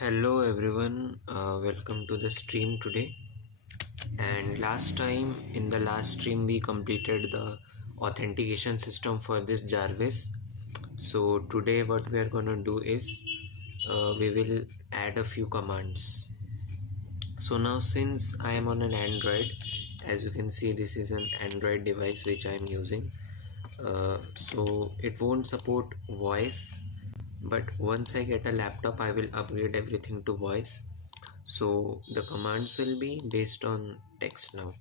Hello everyone, welcome to the stream today. And last time in the last stream we completed the authentication system for this Jarvis. So today what we are gonna do is we will add a few commands. So now since I am on an Android, as you can see this is an Android device which I am using. So it won't support voice, but once I get a laptop I will upgrade everything to voice. So the commands will be based on text now.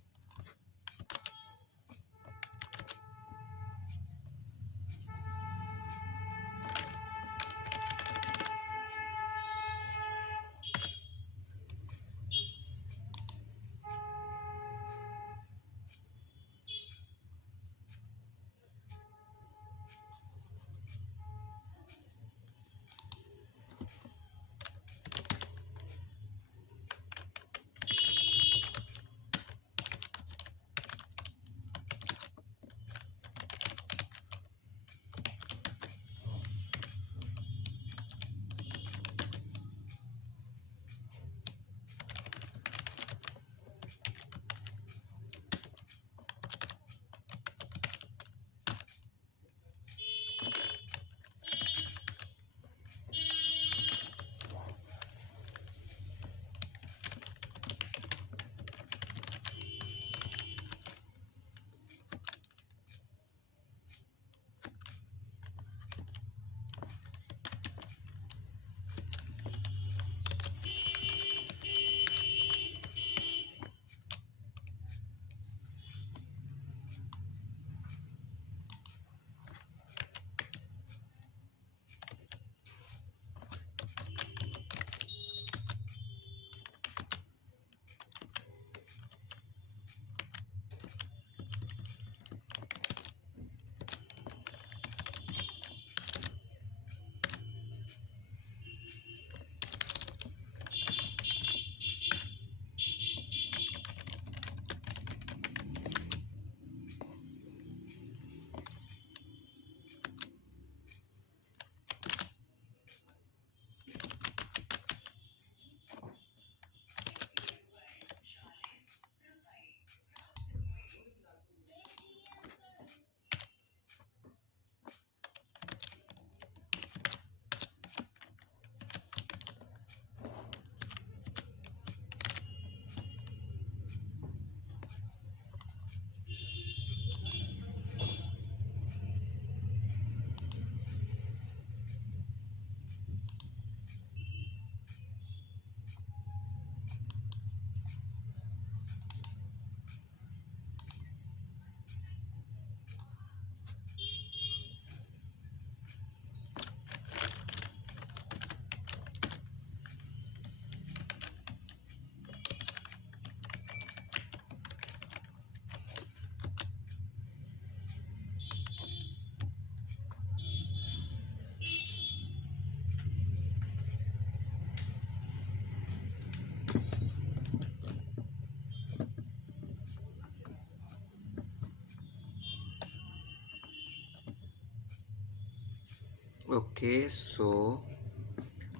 Okay, so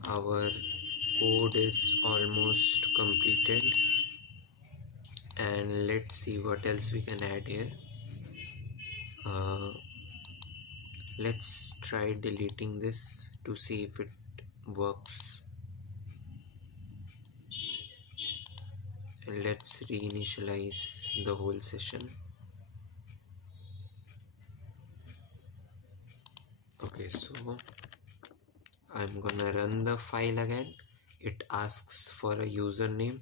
our code is almost completed, and let's see what else we can add here. Let's try deleting this to see if it works, and let's reinitialize the whole session. Okay, so I'm gonna run the file again. It asks for a username.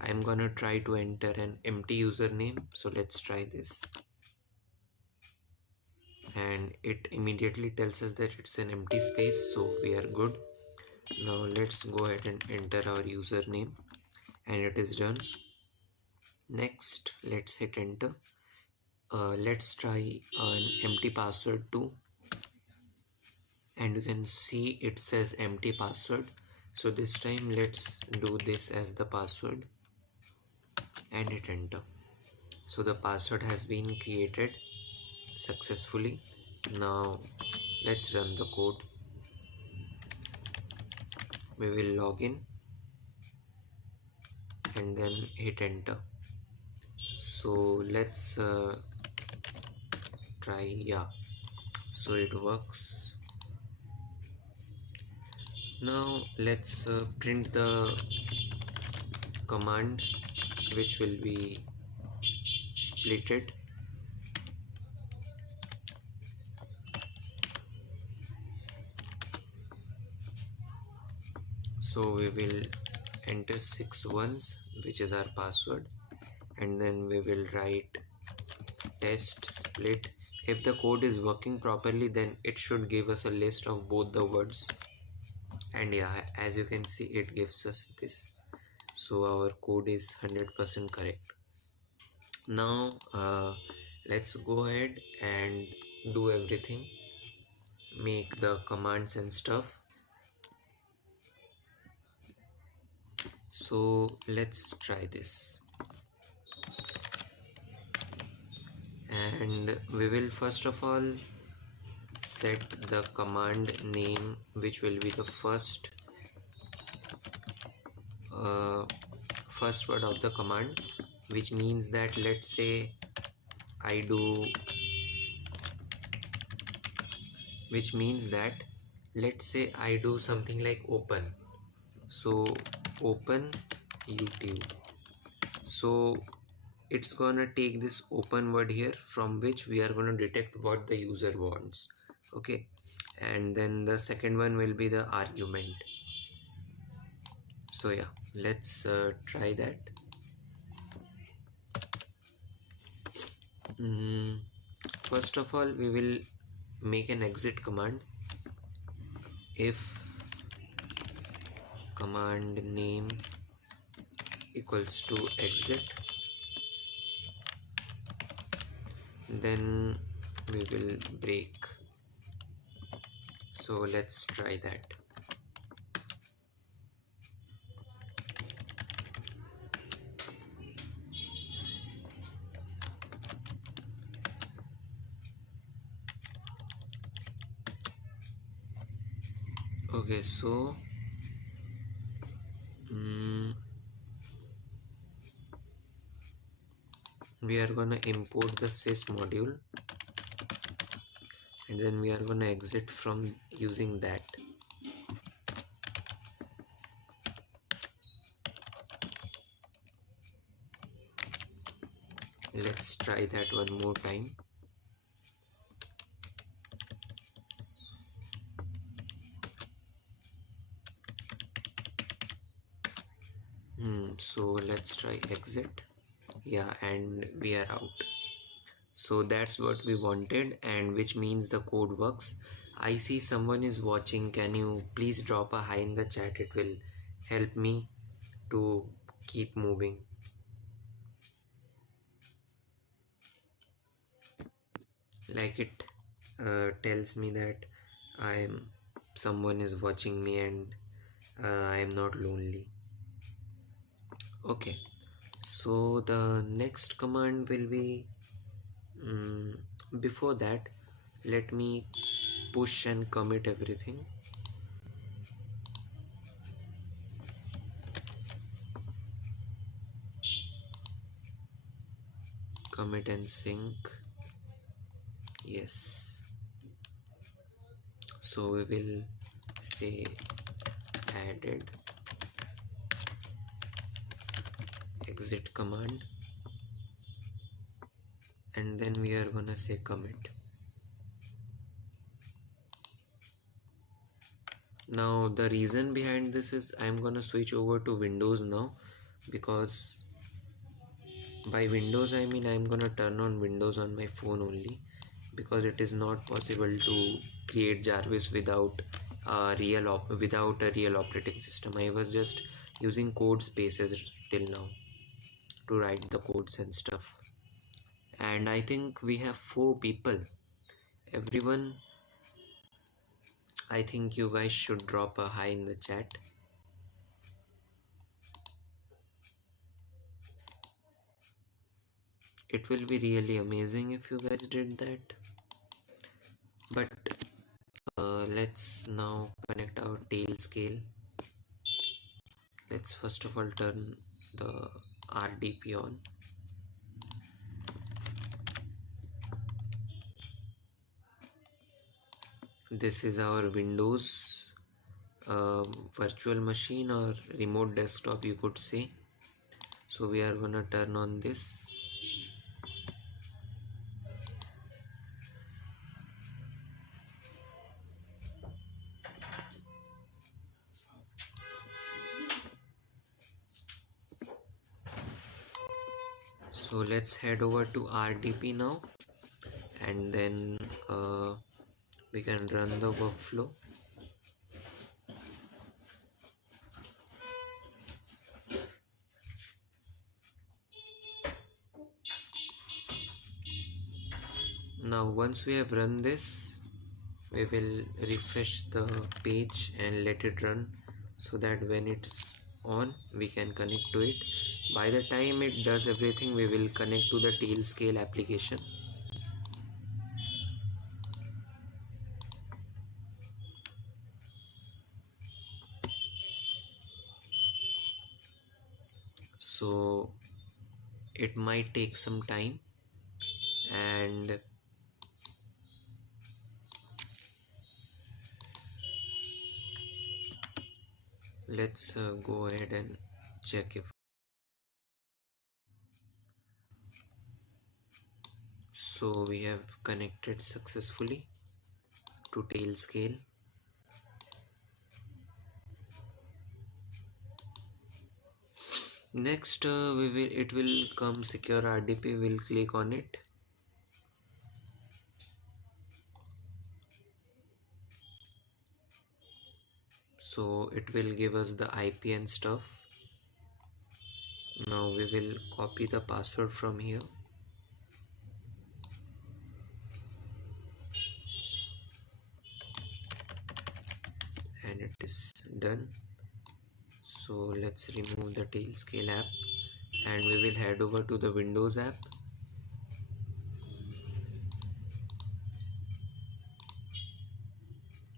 I'm gonna try to enter an empty username, so let's try this. And it immediately tells us that it's an empty space, so we are good. Now let's go ahead and enter our username, and it is done. Next, let's hit enter. Let's try an empty password too, and you can see it says empty password. So this time let's do this as the password and hit enter. So the password has been created successfully. Now let's run the code. we will log in and then hit enter. So let's try. Yeah, so it works. Now let's print the command which will be splitted. So we will enter 6 ones, which is our password, and then we will write test split. If the code is working properly, then it should give us a list of both the words, and yeah, as you can see, it gives us this. So our code is 100% correct. Now let's go ahead and do everything, make the commands and stuff. So let's try this, and we will first of all set the command name, which will be the first word of the command, which means that let's say I do, which means that let's say I do something like open. So open YouTube. So it's gonna take this open word here, from which we are gonna detect what the user wants. Okay, and then the second one will be the argument. So yeah, let's try that. First of all, we will make an exit command. If command name equals to exit, then we will break. So let's try that. Okay, so we are gonna import the sys module, and then we are gonna exit from using that. Let's try that one more time. So let's try exit. Yeah, and we are out. So that's what we wanted, and which means the code works. I see someone is watching. Can you please drop a hi in the chat? It will help me to keep moving. Like it tells me that someone is watching me, and I am not lonely. Okay, so the next command will be, before that, let me push and commit everything. Commit and sync. Yes. So we will say added exit command, and then we are gonna say commit. Now the reason behind this is I'm gonna switch over to Windows now, because by Windows I mean I'm gonna turn on Windows on my phone only, because it is not possible to create Jarvis without a real operating system. I was just using code spaces till now to write the codes and stuff. And I think we have 4 people. Everyone, I think you guys should drop a hi in the chat. It will be really amazing if you guys did that. But let's now connect our tail scale. Let's first of all turn the RDP on. This is our Windows virtual machine or remote desktop, you could say. So we are gonna turn on this. So let's head over to RDP now, and then we can run the workflow. Now once we have run this, we will refresh the page and let it run, so that when it's on we can connect to it. By the time it does everything, we will connect to the Tailscale application. So it might take some time, and let's go ahead and check if so. We have connected successfully to Tailscale. Next it will come secure RDP. We'll click on it. So it will give us the IP and stuff. Now we will copy the password from here, and it is done. So let's remove the Tailscale app, and we will head over to the Windows app.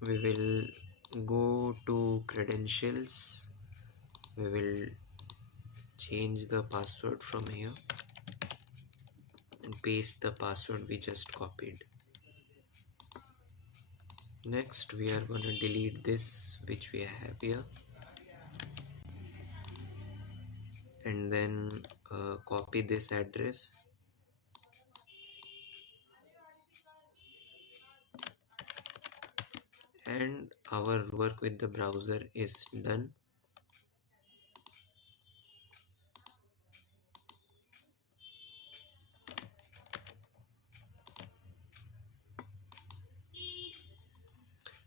We will go to credentials. We will change the password from here and paste the password we just copied. Next we are going to delete this which we have here, and then copy this address, and our work with the browser is done.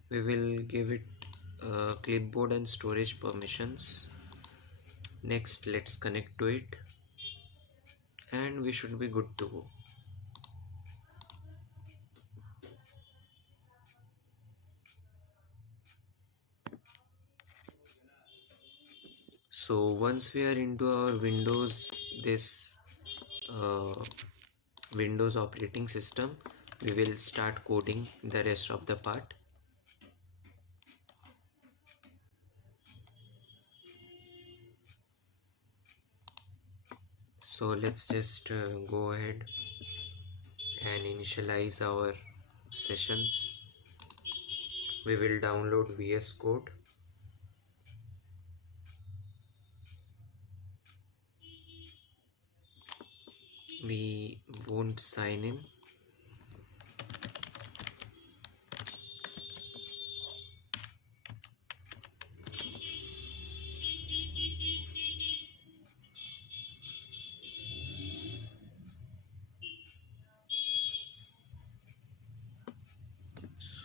We will give it clipboard and storage permissions. Next let's connect to it, and we should be good to go. So once we are into our Windows, this Windows operating system, we will start coding the rest of the part. So let's just go ahead and initialize our sessions. We will download VS Code. We won't sign in.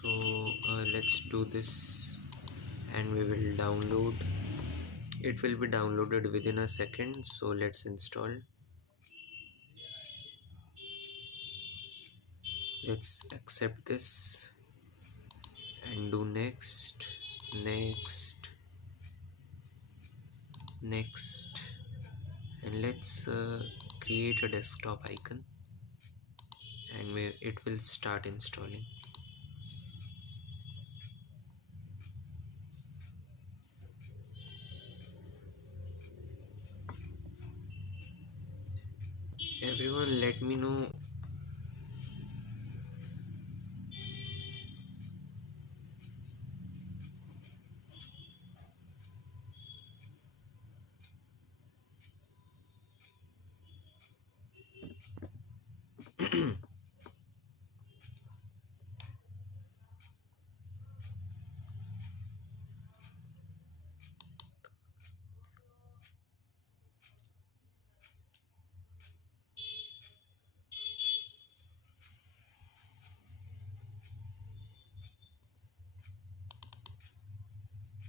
So let's do this, and we will download. It will be downloaded within a second, so let's install. Let's accept this and do next, next, next, and let's create a desktop icon, and it will start installing. Everyone, let me know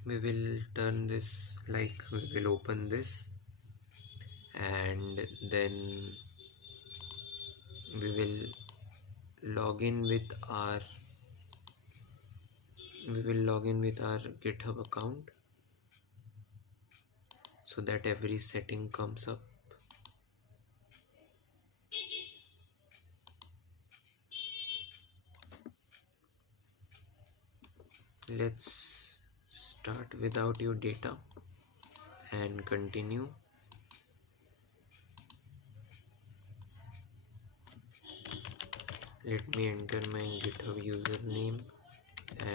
we will turn this, like we will open this, and then we will log in with our GitHub account so that every setting comes up. Let's start without your data and continue. Let me enter my GitHub username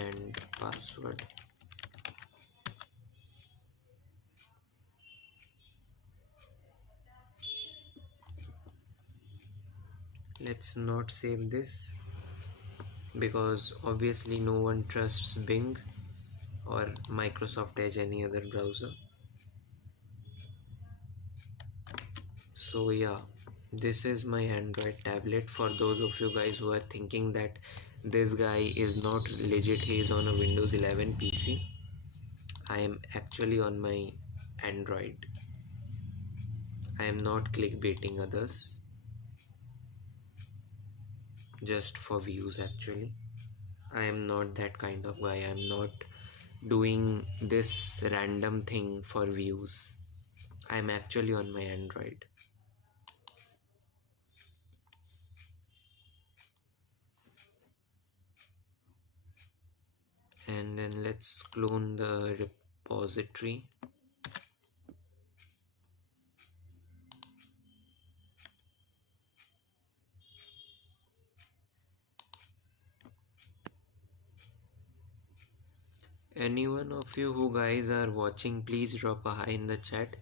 and password. Let's not save this because obviously no one trusts Bing or Microsoft Edge, any other browser. So yeah, this is my Android tablet. For those of you guys who are thinking that this guy is not legit, he is on a Windows 11 PC, I am actually on my Android. I am not clickbaiting others just for views. Actually, I am not that kind of guy. I am not doing this random thing for views. I am actually on my Android. And then let's clone the repository. Any one of you who guys are watching, please drop a hi in the chat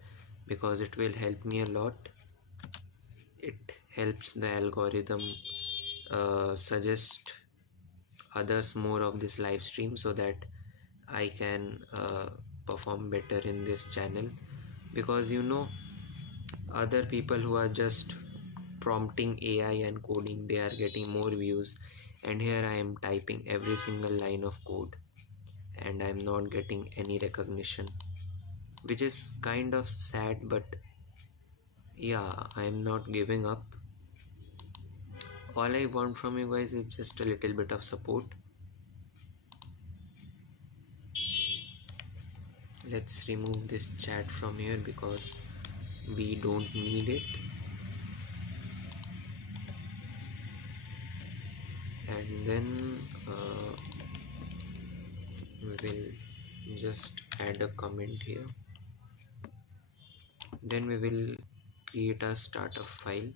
because it will help me a lot. It helps the algorithm suggest others more of this live stream so that I can perform better in this channel, because you know, other people who are just prompting AI and coding, they are getting more views, and here I am typing every single line of code and I'm not getting any recognition, which is kind of sad. But yeah, I'm not giving up. All I want from you guys is just a little bit of support. Let's remove this chat from here because we don't need it. And then we will just add a comment here. Then we will create a startup file.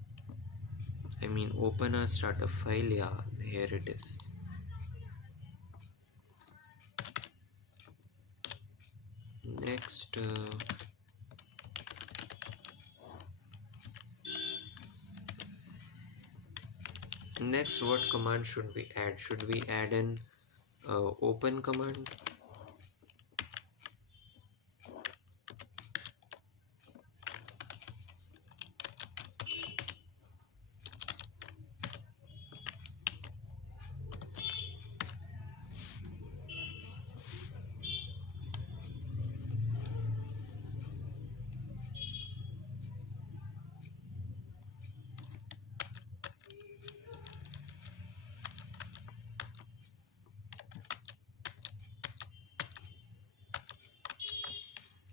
Open a startup file. Yeah, here it is. Next, what command should we add? Should we add an open command?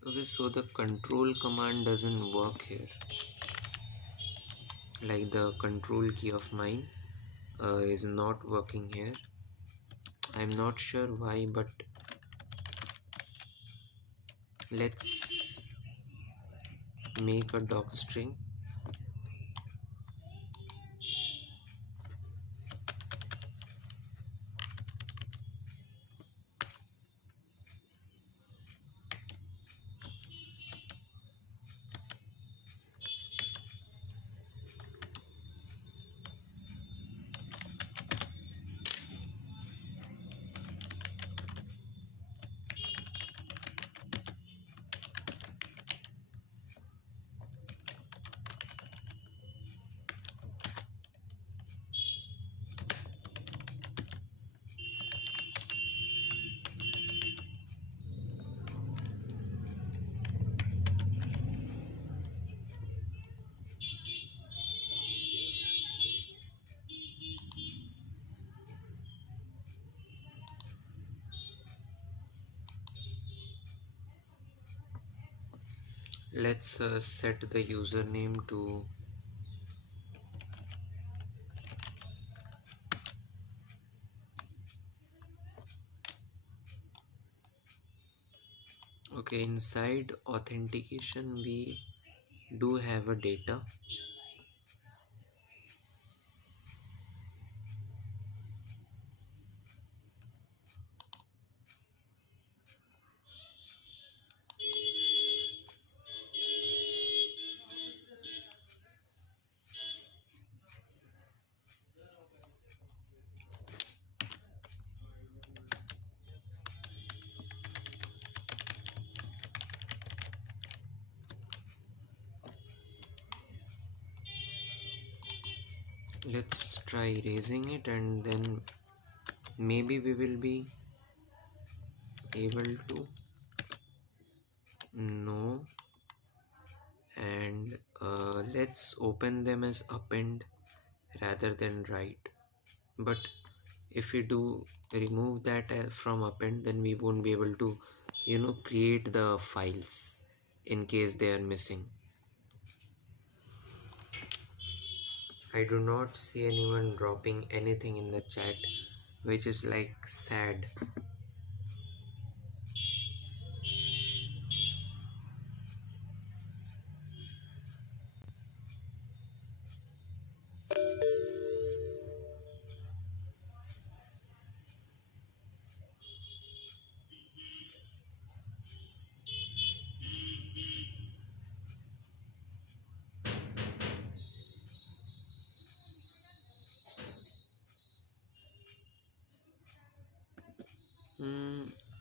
Okay, so the control command doesn't work here. Like the control key of mine is not working here. I'm not sure why, but let's make a doc string let's set the username to okay. Inside authentication we do have a data. Let's try erasing it, and then maybe we will be able to know. And let's open them as append rather than write. But if we do remove that from append, then we won't be able to create the files in case they are missing. I do not see anyone dropping anything in the chat, which is like sad.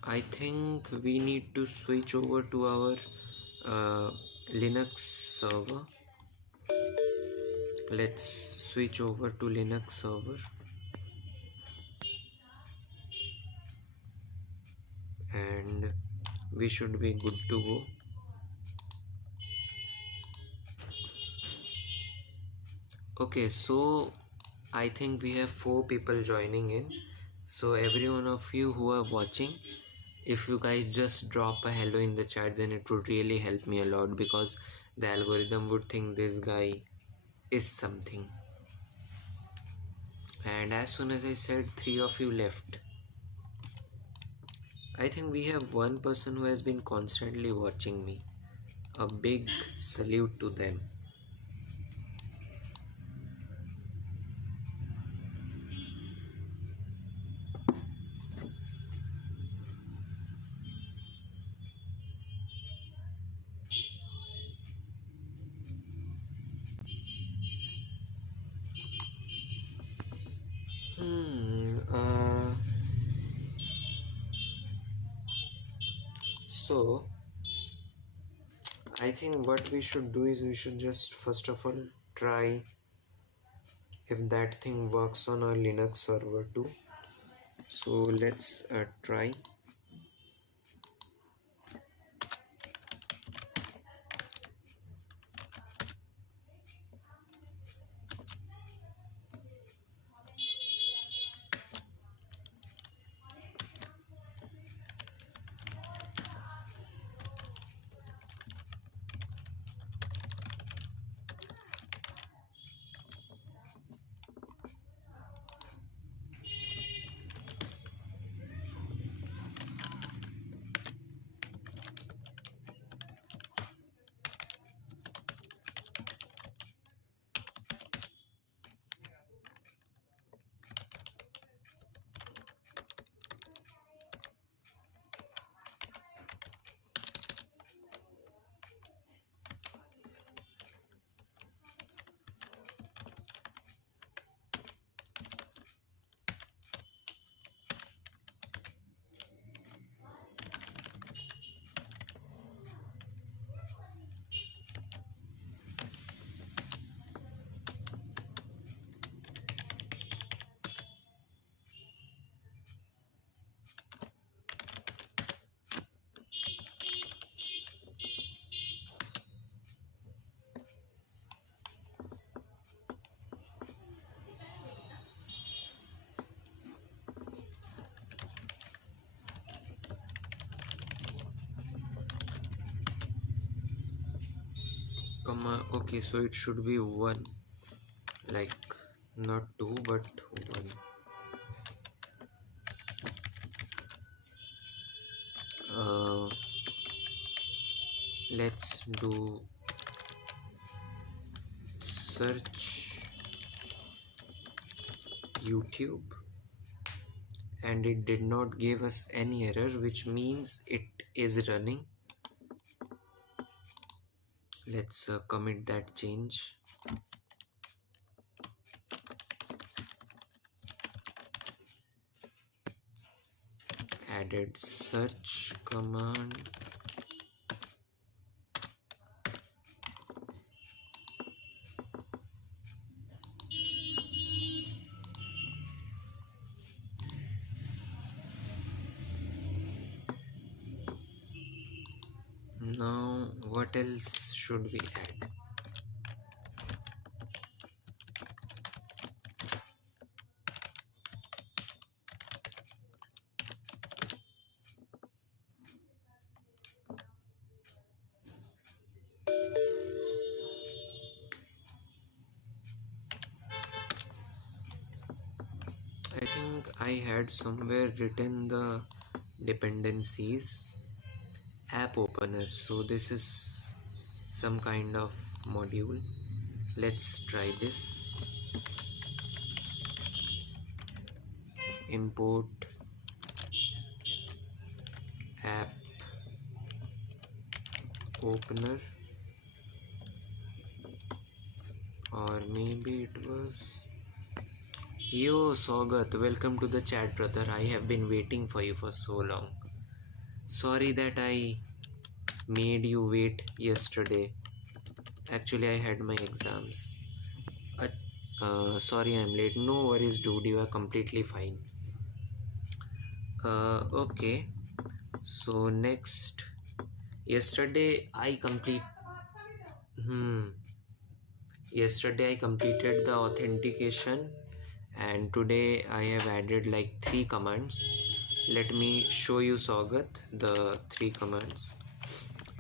I think we need to switch over to our Linux server. Let's switch over to Linux server, and we should be good to go. Okay, so I think we have 4 people joining in. So every one of you who are watching, if you guys just drop a hello in the chat, then it would really help me a lot, because the algorithm would think this guy is something. And as soon as I said 3 of you left, I think we have one person who has been constantly watching me. A big salute to them. So I think what we should do is we should just first of all try if that thing works on our Linux server too. So let's try. Okay, so it should be 1, like not 2 but 1. Let's do search YouTube, and it did not give us any error, which means it is running. Let's commit that change. Added search command. Now what else should we add? I think I had somewhere written the dependencies app opener, so this is some kind of module. Let's try this. Import app opener, or maybe it was yo Sogat, welcome to the chat, brother. I have been waiting for you for so long. Sorry that I made you wait yesterday. Actually, I had my exams. Sorry I'm late. No worries, dude. You are completely fine. Okay. So next, yesterday I yesterday I completed the authentication, and today I have added like 3 commands. Let me show you, Sagat, the 3 commands.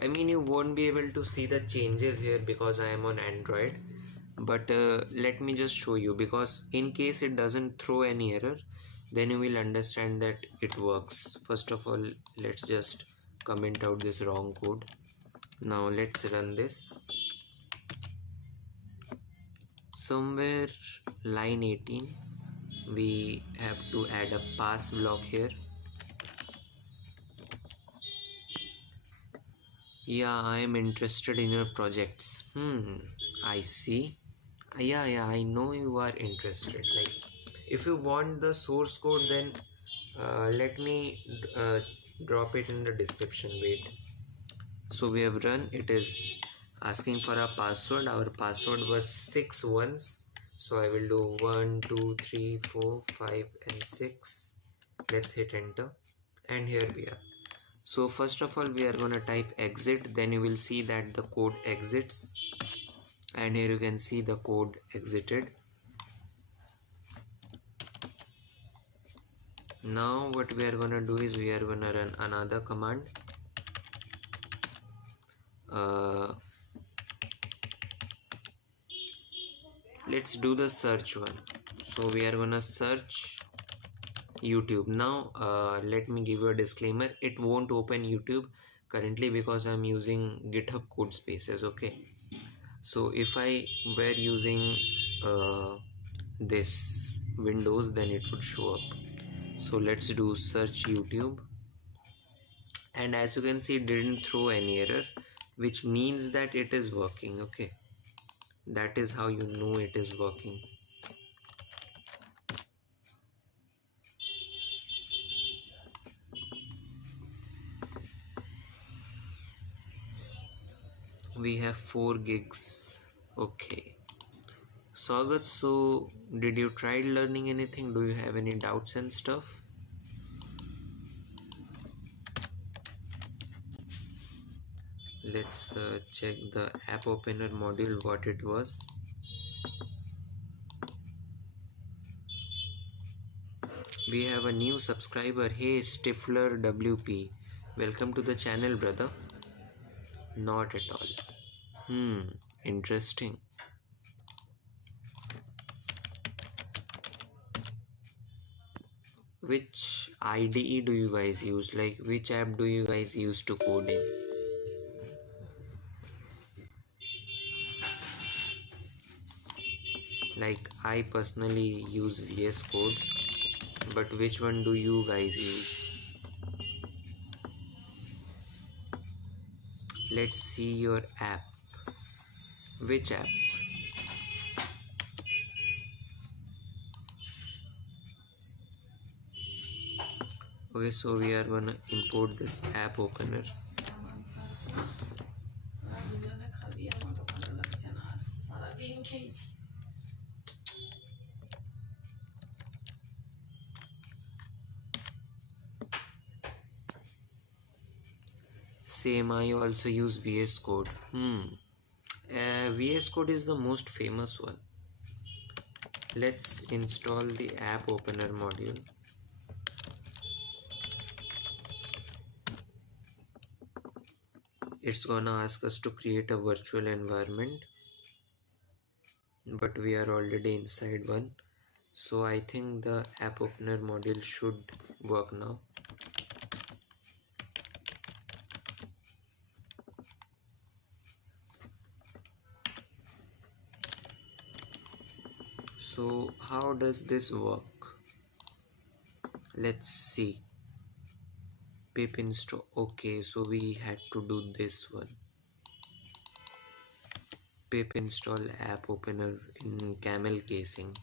I mean, you won't be able to see the changes here because I am on Android, but let me just show you, because in case it doesn't throw any error, then you will understand that it works. First of all, let's just comment out this wrong code. Now let's run this. Somewhere line 18, we have to add a pass block here. Yeah, I am interested in your projects. I see. Yeah, I know you are interested. Like, if you want the source code, then let me drop it in the description. Wait. So we have run. It is asking for a password. Our password was 6 ones. So I will do 1, 2, 3, 4, 5, and 6. Let's hit enter. And here we are. So first of all, we are going to type exit. Then you will see that the code exits. And here you can see the code exited. Now what we are going to do is we are going to run another command. Let's do the search one. So we are going to search YouTube. Now let me give you a disclaimer. It won't open YouTube currently because I'm using GitHub code spaces. Okay. So if I were using this Windows, then it would show up. So let's do search YouTube, and as you can see, it didn't throw any error, which means that it is working. Okay, that is how you know it is working. We have 4 gigs. Okay, Sagat, so did you try learning anything? Do you have any doubts and stuff? Let's check the app opener module, what it was. We have a new subscriber. Hey, Stifler WP, welcome to the channel, brother. Not at all. Interesting. Which IDE do you guys use? Like, which app do you guys use to code in? Like, I personally use VS Code, but which one do you guys use? Let's see your app. Which app? Okay, so we are gonna import this app opener. Same, I also use VS Code. VS Code is the most famous one. Let's install the app opener module. It's gonna ask us to create a virtual environment, but we are already inside one. So I think the app opener module should work now. So how does this work? Let's see. Pip install. Okay, so we had to do this one. Pip install app opener in camel casing.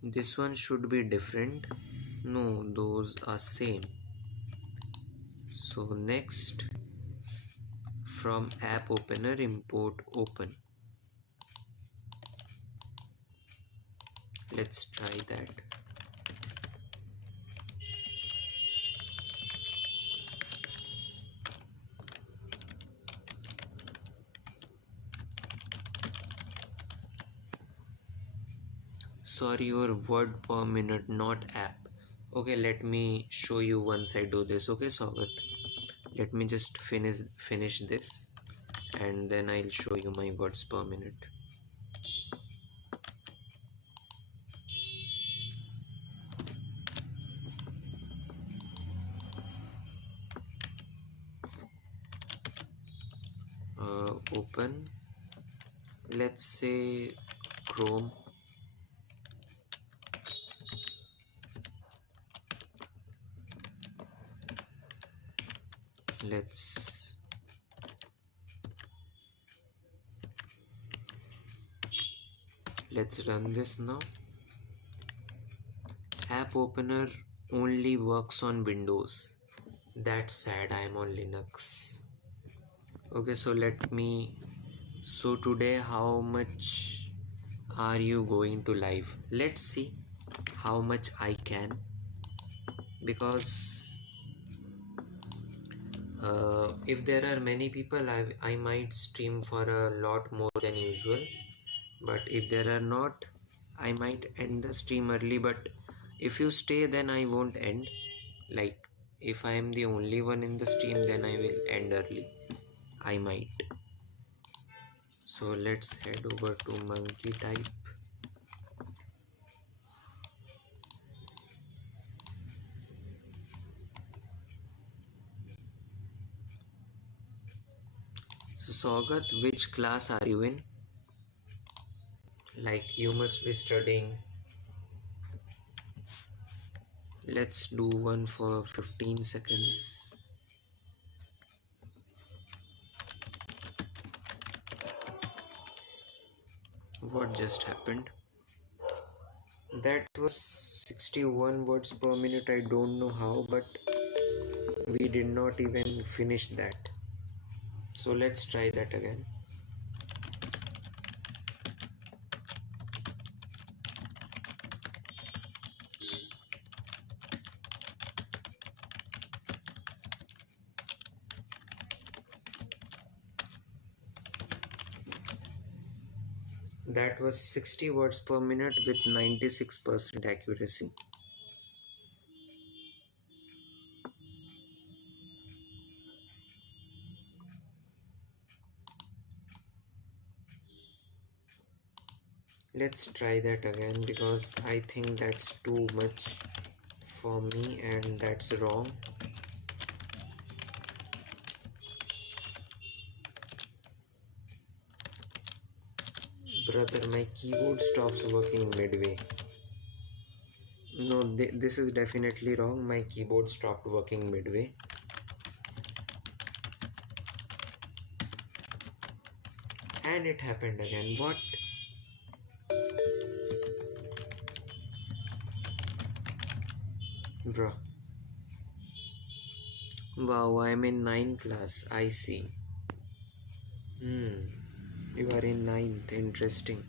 This one should be different. No, those are same. So next, from app opener import open. Let's try that. Sorry, your word per minute, not app. Okay, let me show you once I do this. Okay, Sagat, let me just finish this, and then I'll show you my words per minute. Open, let's say Chrome. Let's run this now. App opener only works on Windows. That's sad, I'm on Linux. Okay, so so today how much are you going to live? Let's see how much I can, because if there are many people, I might stream for a lot more than usual, but if there are not, I might end the stream early. But if you stay, then I won't end. Like, if I am the only one in the stream, then I will end early. I might. So let's head over to monkey type. So Sagat, which class are you in? Like, you must be studying. Let's do one for 15 seconds. What just happened? That was 61 words per minute. I don't know how, but we did not even finish that. So let's try that again. That was 60 words per minute with 96% accuracy. Let's try that again, because I think that's too much for me and that's wrong. Brother, my keyboard stops working midway. No, this is definitely wrong. My keyboard stopped working midway. And it happened again. What? Bruh. Wow, I'm in 9th class. I see. You are in 9th. Interesting.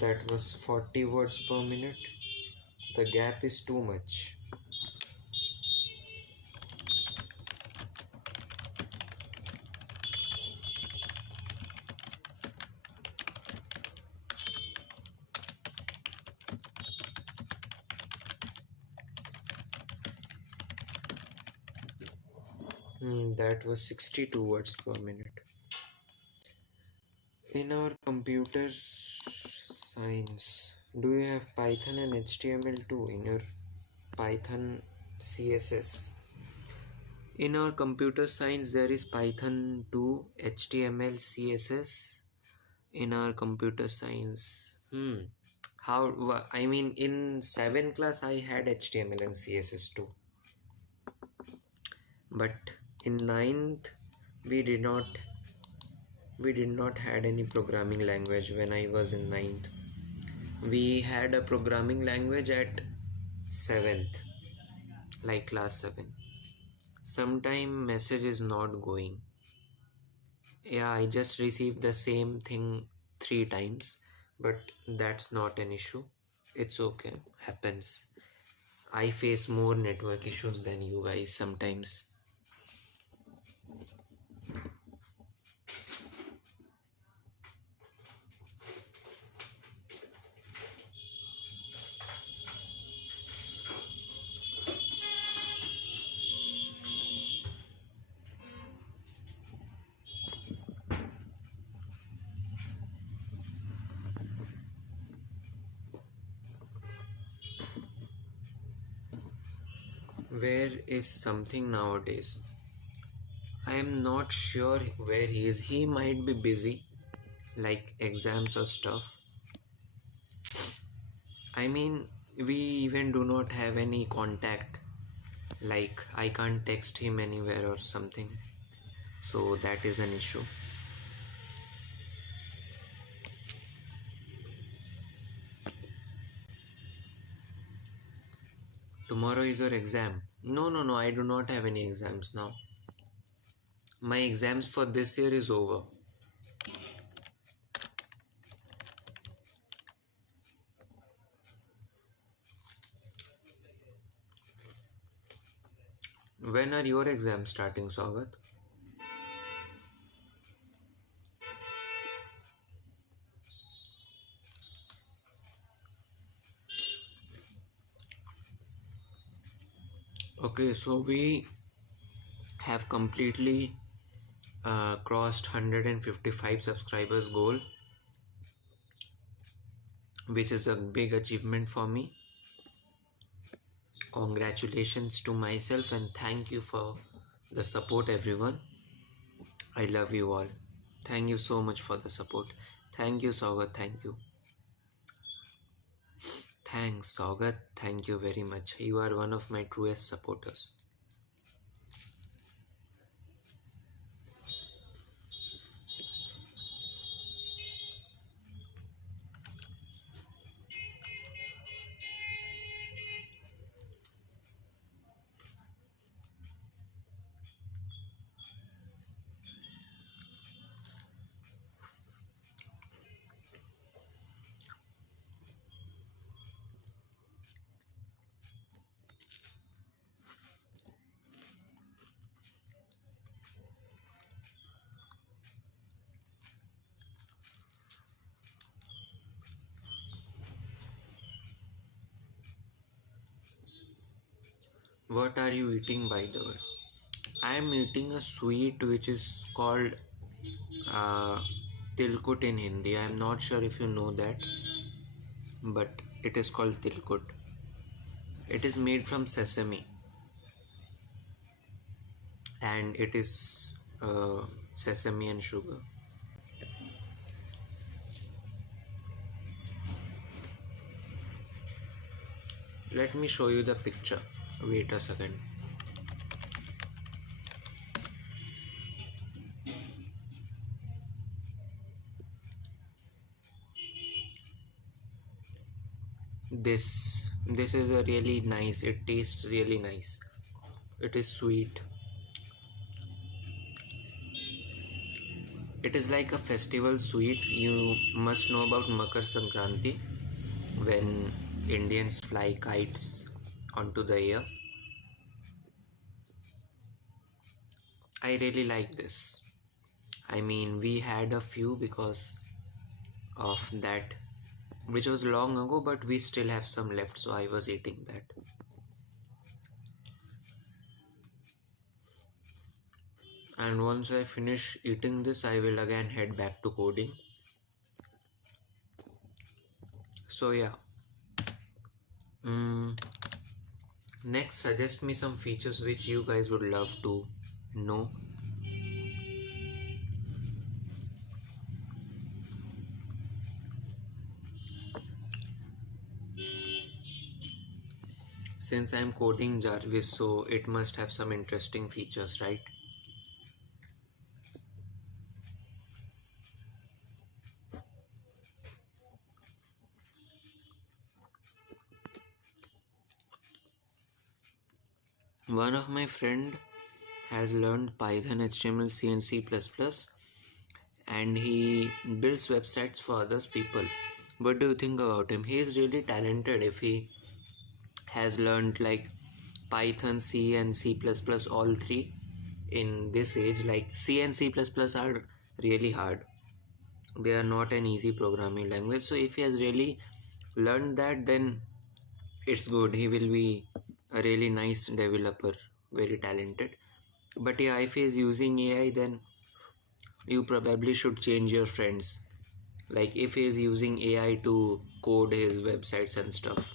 That was 40 words per minute. The gap is too much. That was 62 words per minute. In our computer science, do you have Python and HTML too in your Python CSS? In our computer science, there is Python 2, HTML, CSS. In our computer science, I mean, in 7th class, I had HTML and CSS too. But in 9th, we did not had any programming language when I was in 9th. We had a programming language at 7th, like class 7. Sometime message is not going. Yeah, I just received the same thing 3 times, but that's not an issue. It's okay, happens. I face more network issues than you guys sometimes. Where is something nowadays? I am not sure where he is. He might be busy, like exams or stuff. I mean, we even do not have any contact. Like, I can't text him anywhere or something. So that is an issue. Tomorrow is your exam. No, I do not have any exams now. My exams for this year is over. When are your exams starting, Swagat? Okay, so we have completely crossed 155 subscribers goal, which is a big achievement for me. Congratulations to myself and thank you for the support, everyone. I love you all. Thank you so much for the support. Thank you, Saugat. Thank you. Thanks, Saugat. Thank you very much. You are one of my truest supporters. What are you eating, by the way? I am eating a sweet which is called uh, tilkut in Hindi. I am not sure if you know that, but it is called tilkut. It is made from sesame and it is sesame and sugar. Let me show you the picture. Wait a second. This is a really nice. It tastes really nice. It is sweet. It is like a festival sweet. You must know about Makar Sankranti, when Indians fly kites onto the air. I really like this. I mean, we had a few because of that, which was long ago, but we still have some left, so I was eating that. And once I finish eating this, I will again head back to coding. So, yeah. Next, suggest me some features which you guys would love to know. Since I'm coding Jarvis, so it must have some interesting features, right? One of my friend has learned Python, HTML, C and C++, and he builds websites for others people. What do you think about him? He is really talented if he has learned like Python, C and C++, all three in this age. Like C and C++ are really hard. They are not an easy programming language. So if he has really learned that, then it's good. He will be a really nice developer, very talented. But yeah, if he is using AI, then you probably should change your friends. Like if he is using AI to code his websites and stuff.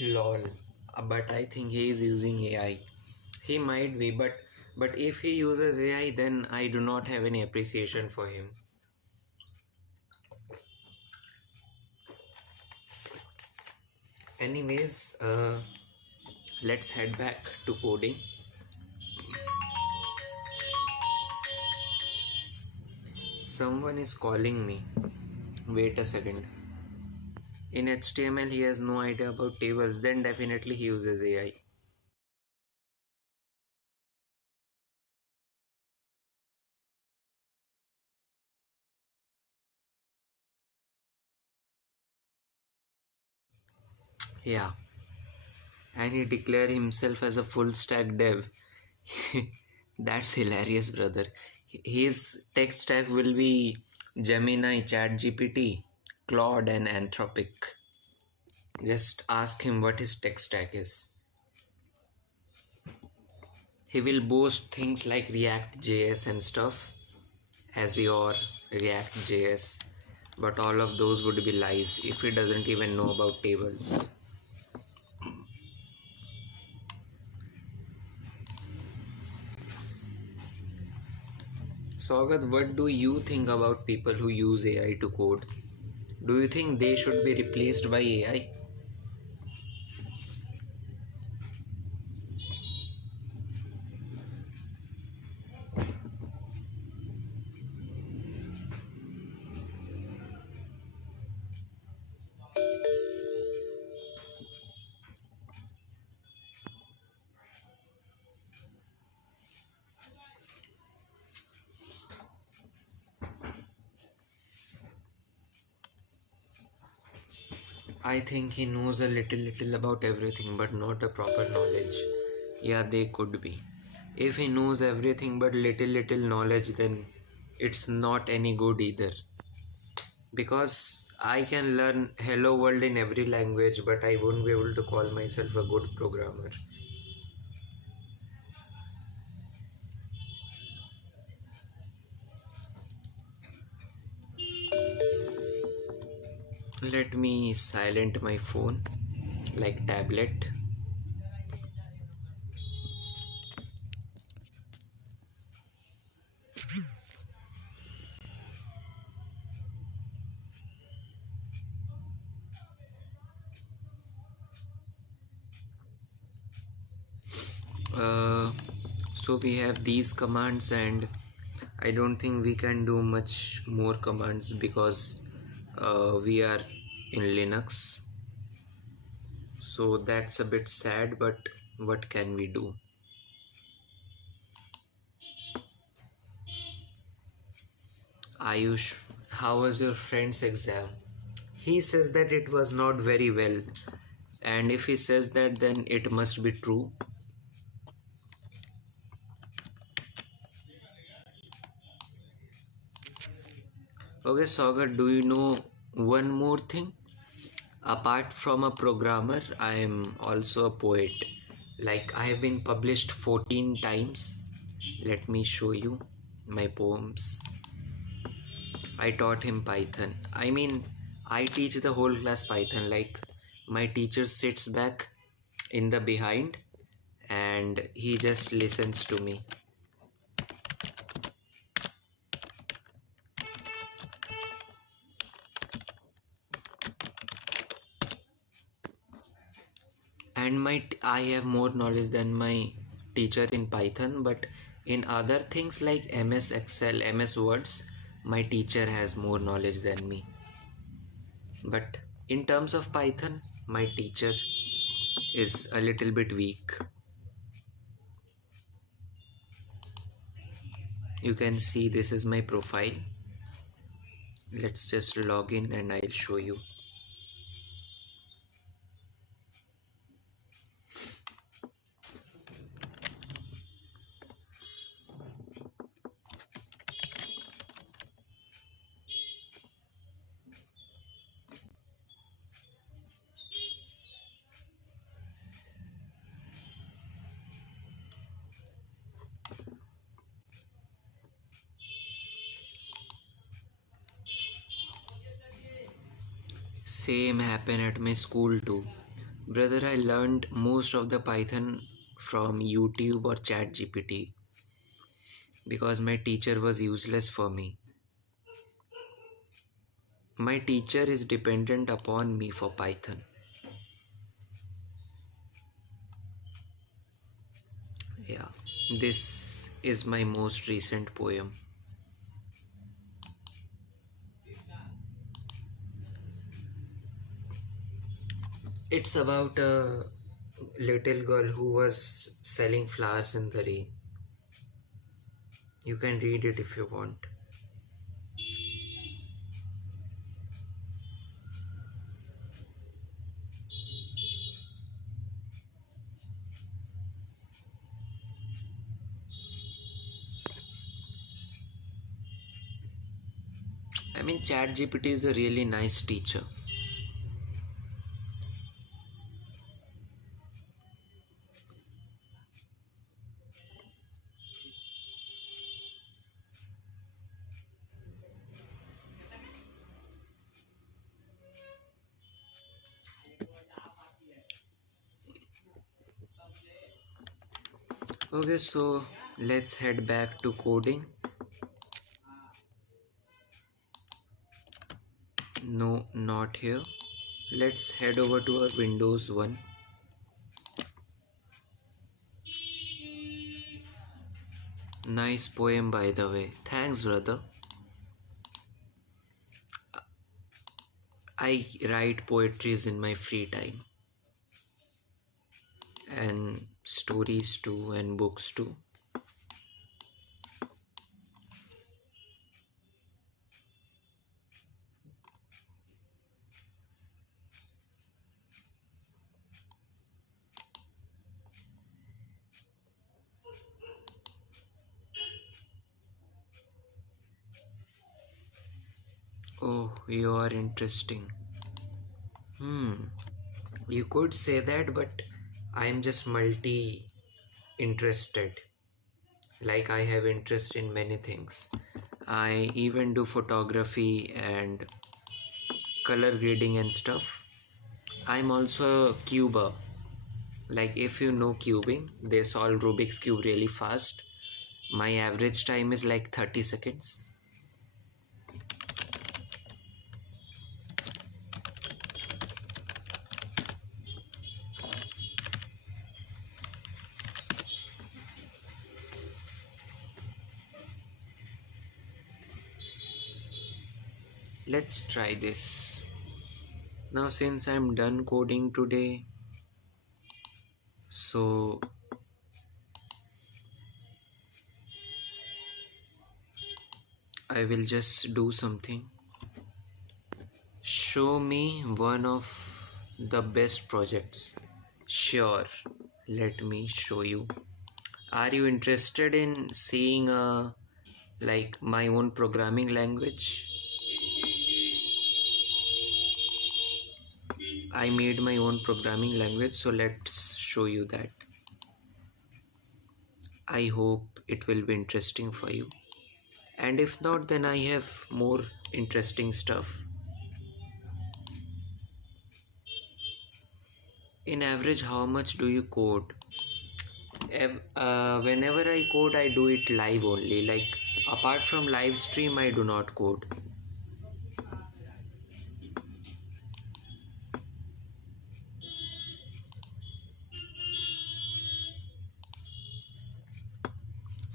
Lol. But I think he is using AI. He might be, but if he uses AI, then I do not have any appreciation for him. Anyways, let's head back to coding. Someone is calling me. Wait a second. In HTML, he has no idea about tables, then definitely he uses AI. Yeah, and he declare himself as a full stack dev. That's hilarious, brother. His tech stack will be Gemini, ChatGPT, Claude, and Anthropic. Just ask him what his tech stack is. He will boast things like React JS and stuff, Azure, React JS, but all of those would be lies if he doesn't even know about tables. Sagat, what do you think about people who use AI to code? Do you think they should be replaced by AI? I think he knows a little about everything, but not a proper knowledge. Yeah, they could be. If he knows everything but little knowledge, then it's not any good either. Because I can learn hello world in every language, but I won't be able to call myself a good programmer. Let me silent my phone like tablet. Uh, so we have these commands, and I don't think we can do much more commands because we are in Linux. So that's a bit sad, but what can we do? Ayush, how was your friend's exam? He says that it was not very well, and if he says that, then it must be true. Okay, Sagar, do you know one more thing? Apart from a programmer, I am also a poet. Like, I have been published 14 times. Let me show you my poems. I taught him Python. I mean, I teach the whole class Python. Like, my teacher sits back in the behind and he just listens to me. And I have more knowledge than my teacher in Python, but in other things like MS Excel, MS Words, my teacher has more knowledge than me. But in terms of Python, my teacher is a little bit weak. You can see this is my profile. Let's just log in and I'll show you. Same happened at my school too. Brother, I learned most of the Python from YouTube or ChatGPT because my teacher was useless for me. My teacher is dependent upon me for Python. Yeah, this is my most recent poem. It's about a little girl who was selling flowers in the rain. You can read it if you want. I mean, ChatGPT is a really nice teacher. Okay, so let's head back to coding. No, not here. Let's head over to our Windows 1. Nice poem, by the way. Thanks, brother. I write poetries in my free time, and stories too, and books too. you are interesting. You could say that, but I'm just multi interested. Like, I have interest in many things. I even do photography and color grading and stuff. I'm also a cuber. Like, if you know cubing, they solve Rubik's Cube really fast. My average time is like 30 seconds. Let's try this. Now, since I'm done coding today, so I will just do something. Show me one of the best projects. Sure, let me show you. Are you interested in seeing like my own programming language? I made my own programming language, so let's show you that. I hope it will be interesting for you. And if not, then I have more interesting stuff. In average, how much do you code? Whenever I code, I do it live only. Like, apart from live stream, I do not code.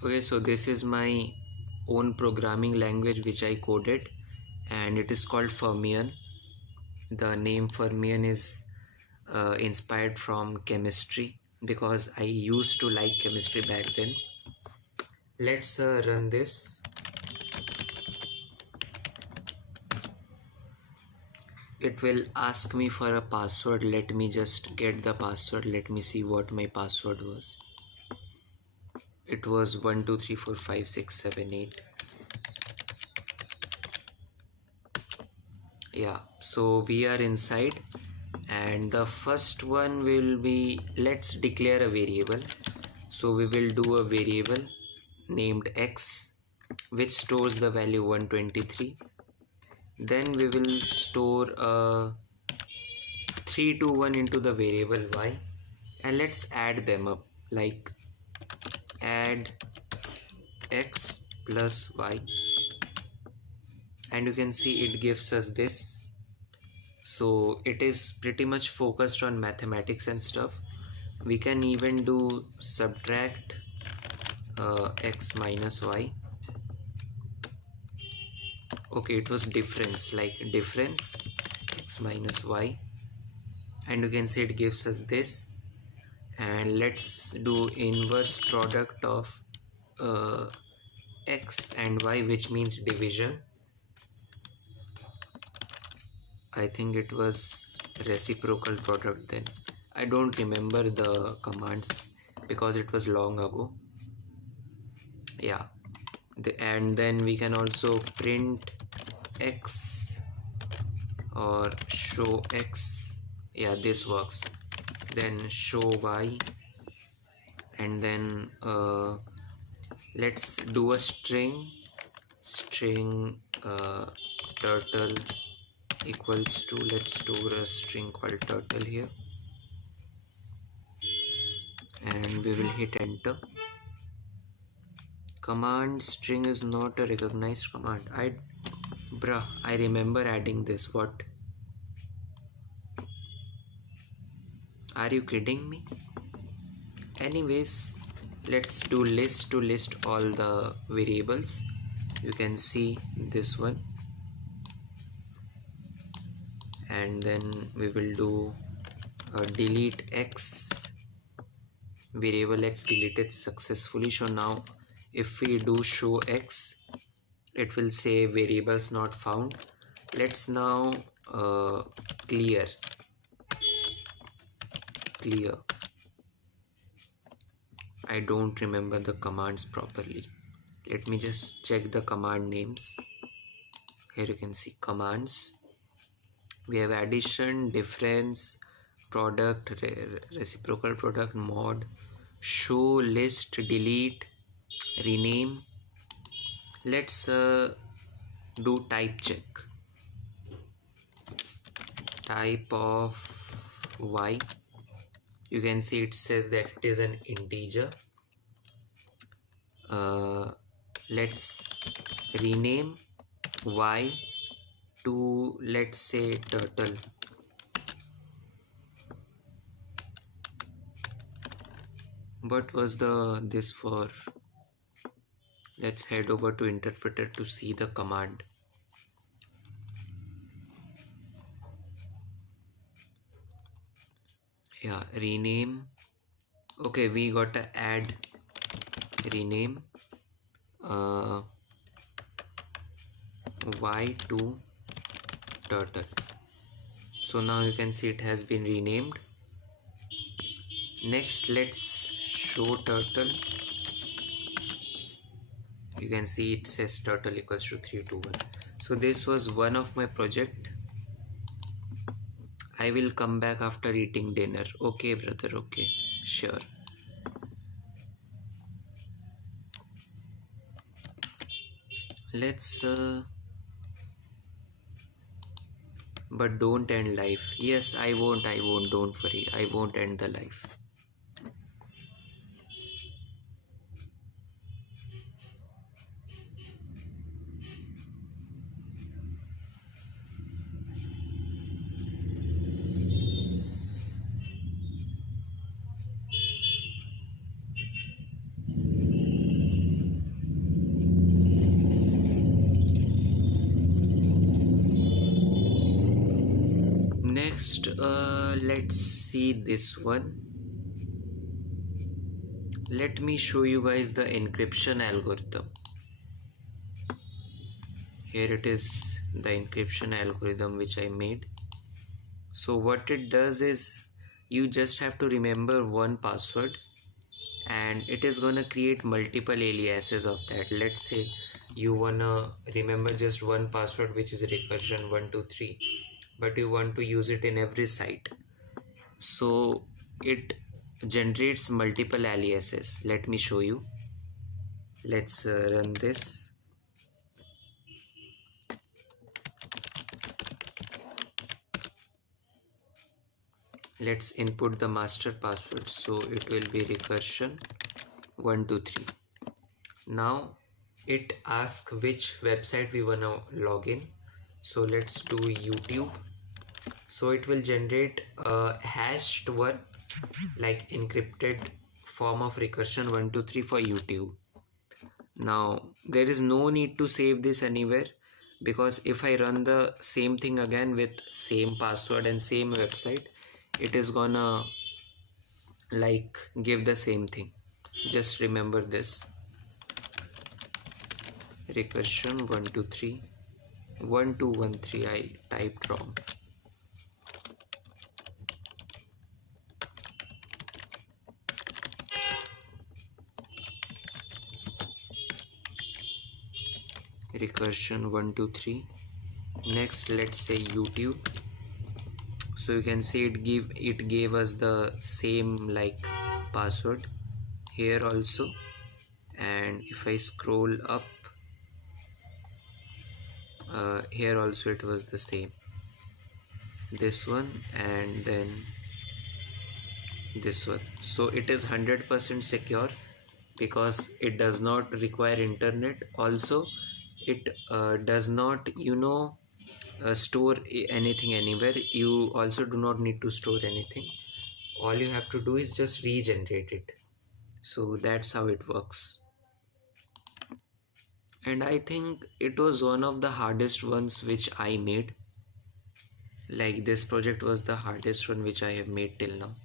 Okay, so this is my own programming language which I coded, and it is called Fermion. The name Fermion is inspired from chemistry because I used to like chemistry back then. Let's run this. It will ask me for a password. Let me just get the password. Let me see what my password was. It was 1 2 3 4 5 6 7 8. Yeah, so we are inside, and the first one will be, let's declare a variable. So we will do a variable named x which stores the value 123. Then we will store a 321 into the variable y, and let's add them up, like add x plus y, and you can see it gives us this. So it is pretty much focused on mathematics and stuff. We can even do subtract x minus y. Okay, it was difference, like difference x minus y, and you can see it gives us this. And let's do inverse product of x and y, which means division. I think it was reciprocal product then. I don't remember the commands because it was long ago. Yeah, and then we can also print x or show x. Yeah, this works. Then show y, and then let's do a string turtle equals to, let's store a string called turtle here, and we will hit enter. Command string is not a recognized command. I remember adding this. What? Are you kidding me? Anyways, let's do list to list all the variables. You can see this one, and then we will do delete x, variable x deleted successfully. So now if we do show x, it will say variables not found. Let's now clear. I don't remember the commands properly. Let me just check the command names. Here you can see commands. We have addition, difference, product, reciprocal product, mod, show, list, delete, rename. Let's do type check. Type of y. You can see it says that it is an integer. Let's rename y to, let's say, turtle. What was this for? Let's head over to interpreter to see the command. Yeah, rename. Okay, we got to add rename y to turtle. So now you can see it has been renamed. Next, let's show turtle. You can see it says turtle equals to 321. So this was one of my project. I will come back after eating dinner. Okay, brother. Okay, sure. Let's but don't end life. Yes, I won't. Don't worry. I won't end the life. Next, let's see this one. Let me show you guys the encryption algorithm. Here it is, the encryption algorithm which I made. So what it does is you just have to remember one password and it is gonna create multiple aliases of that. Let's say you wanna remember just one password which is recursion 123, but you want to use it in every site. So it generates multiple aliases. Let me show you. Let's run this. Let's input the master password. So it will be recursion 123. Now it asks which website we wanna log in. So let's do YouTube. So it will generate a hashed one, like encrypted form of recursion 123 for YouTube. Now there is no need to save this anywhere, because if I run the same thing again with same password and same website, it is gonna like give the same thing. Just remember this: recursion 123 1213. I typed wrong. Recursion 123. Next, let's say YouTube. So you can see it gave us the same like password here also. And if I scroll up, here also it was the same, this one and then this one. So it is 100% secure because it does not require internet. Also it does not store anything anywhere. You also do not need to store anything. All you have to do is just regenerate it. So that's how it works. And I think it was one of the hardest ones which I made. Like this project was the hardest one which I have made till now.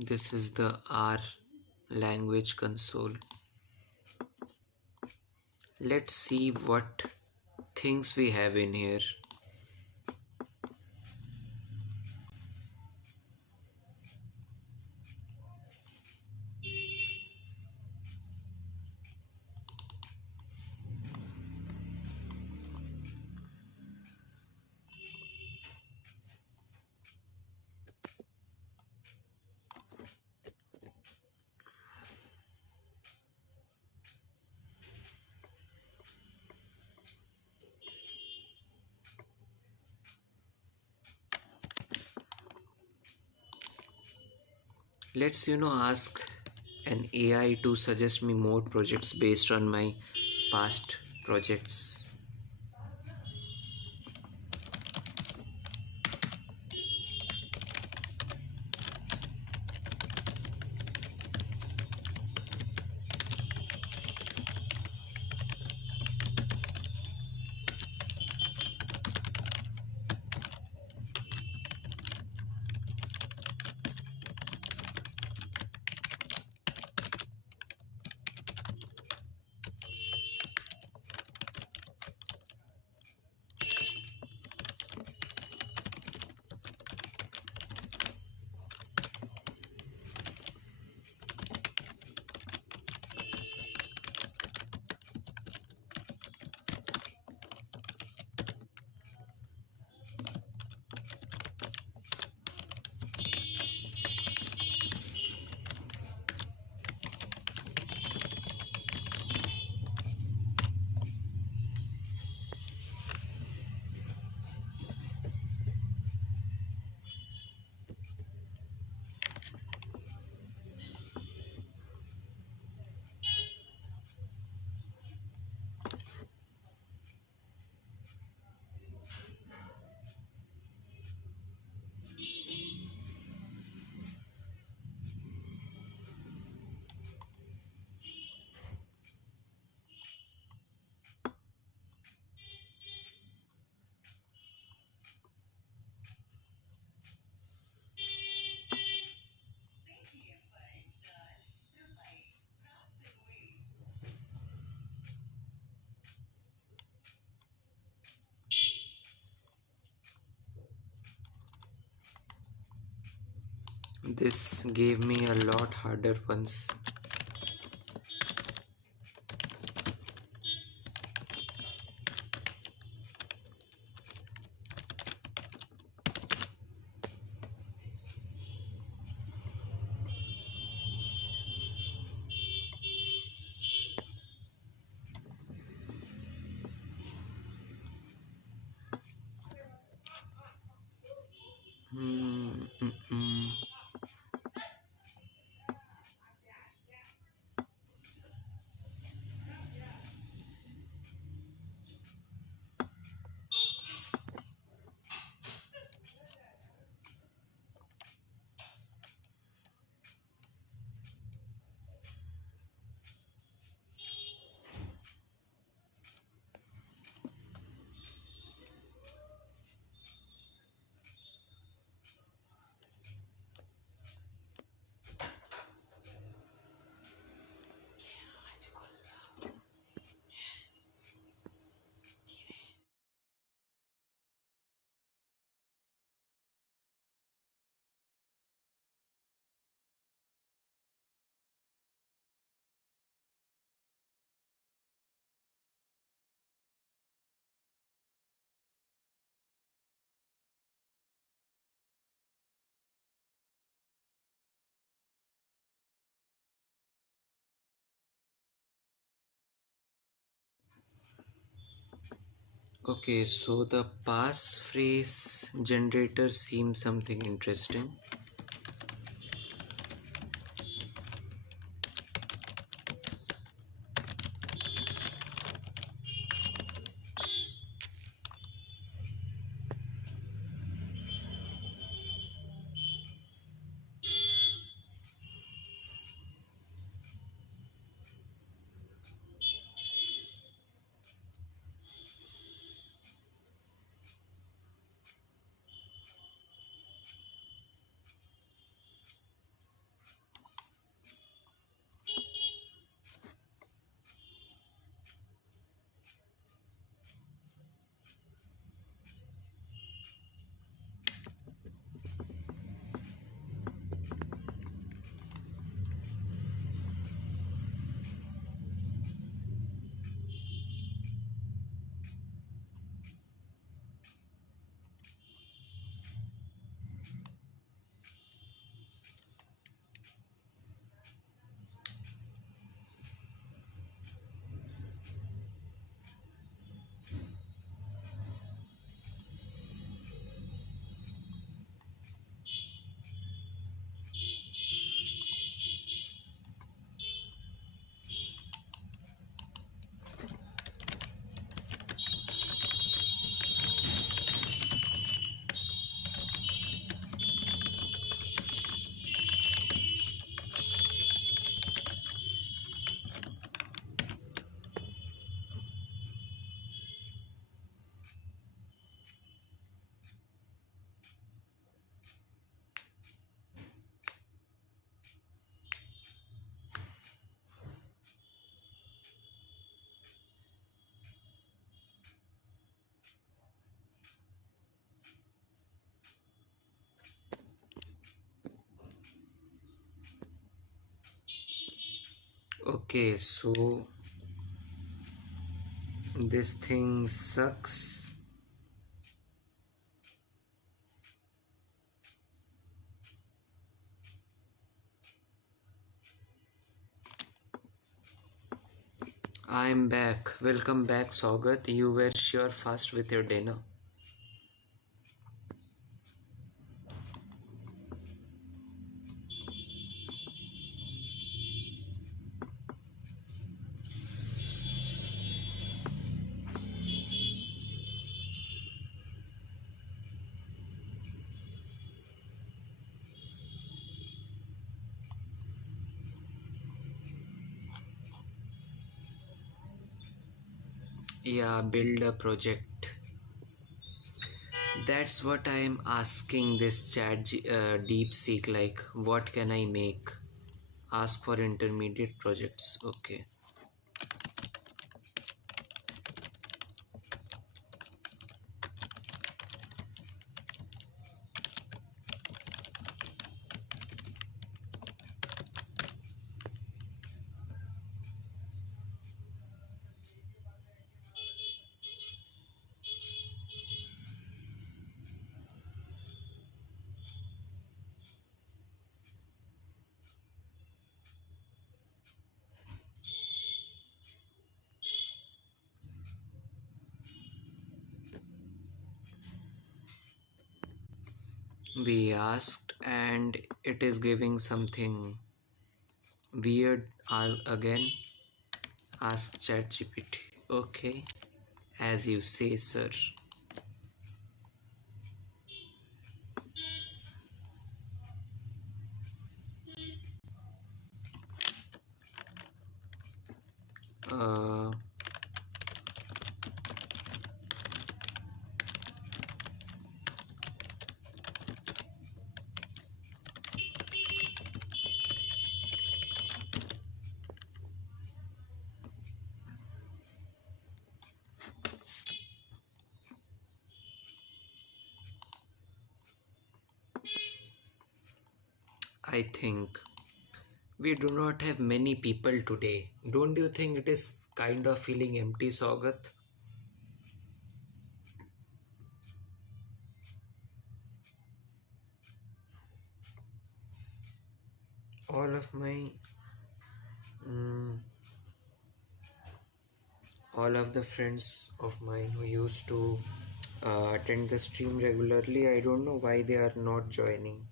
This is the R language console. Let's see what things we have in here. Let's ask an AI to suggest me more projects based on my past projects. This gave me a lot harder ones. Hmm, mm, mm. Okay, so the passphrase generator seems something interesting. Okay, so this thing sucks. I'm back. Welcome back, Saugat. You were sure fast with your dinner. Yeah, build a project. That's what I'm asking this DeepSeek, like, what can I make? Ask for intermediate projects. Okay. We asked and it is giving something weird again. Ask ChatGPT. Okay. As you say, sir. Uh, I think we do not have many people today. Don't you think it is kind of feeling empty, Saugat? All of my mm, all of the friends of mine who used to attend the stream regularly, I don't know why they are not joining.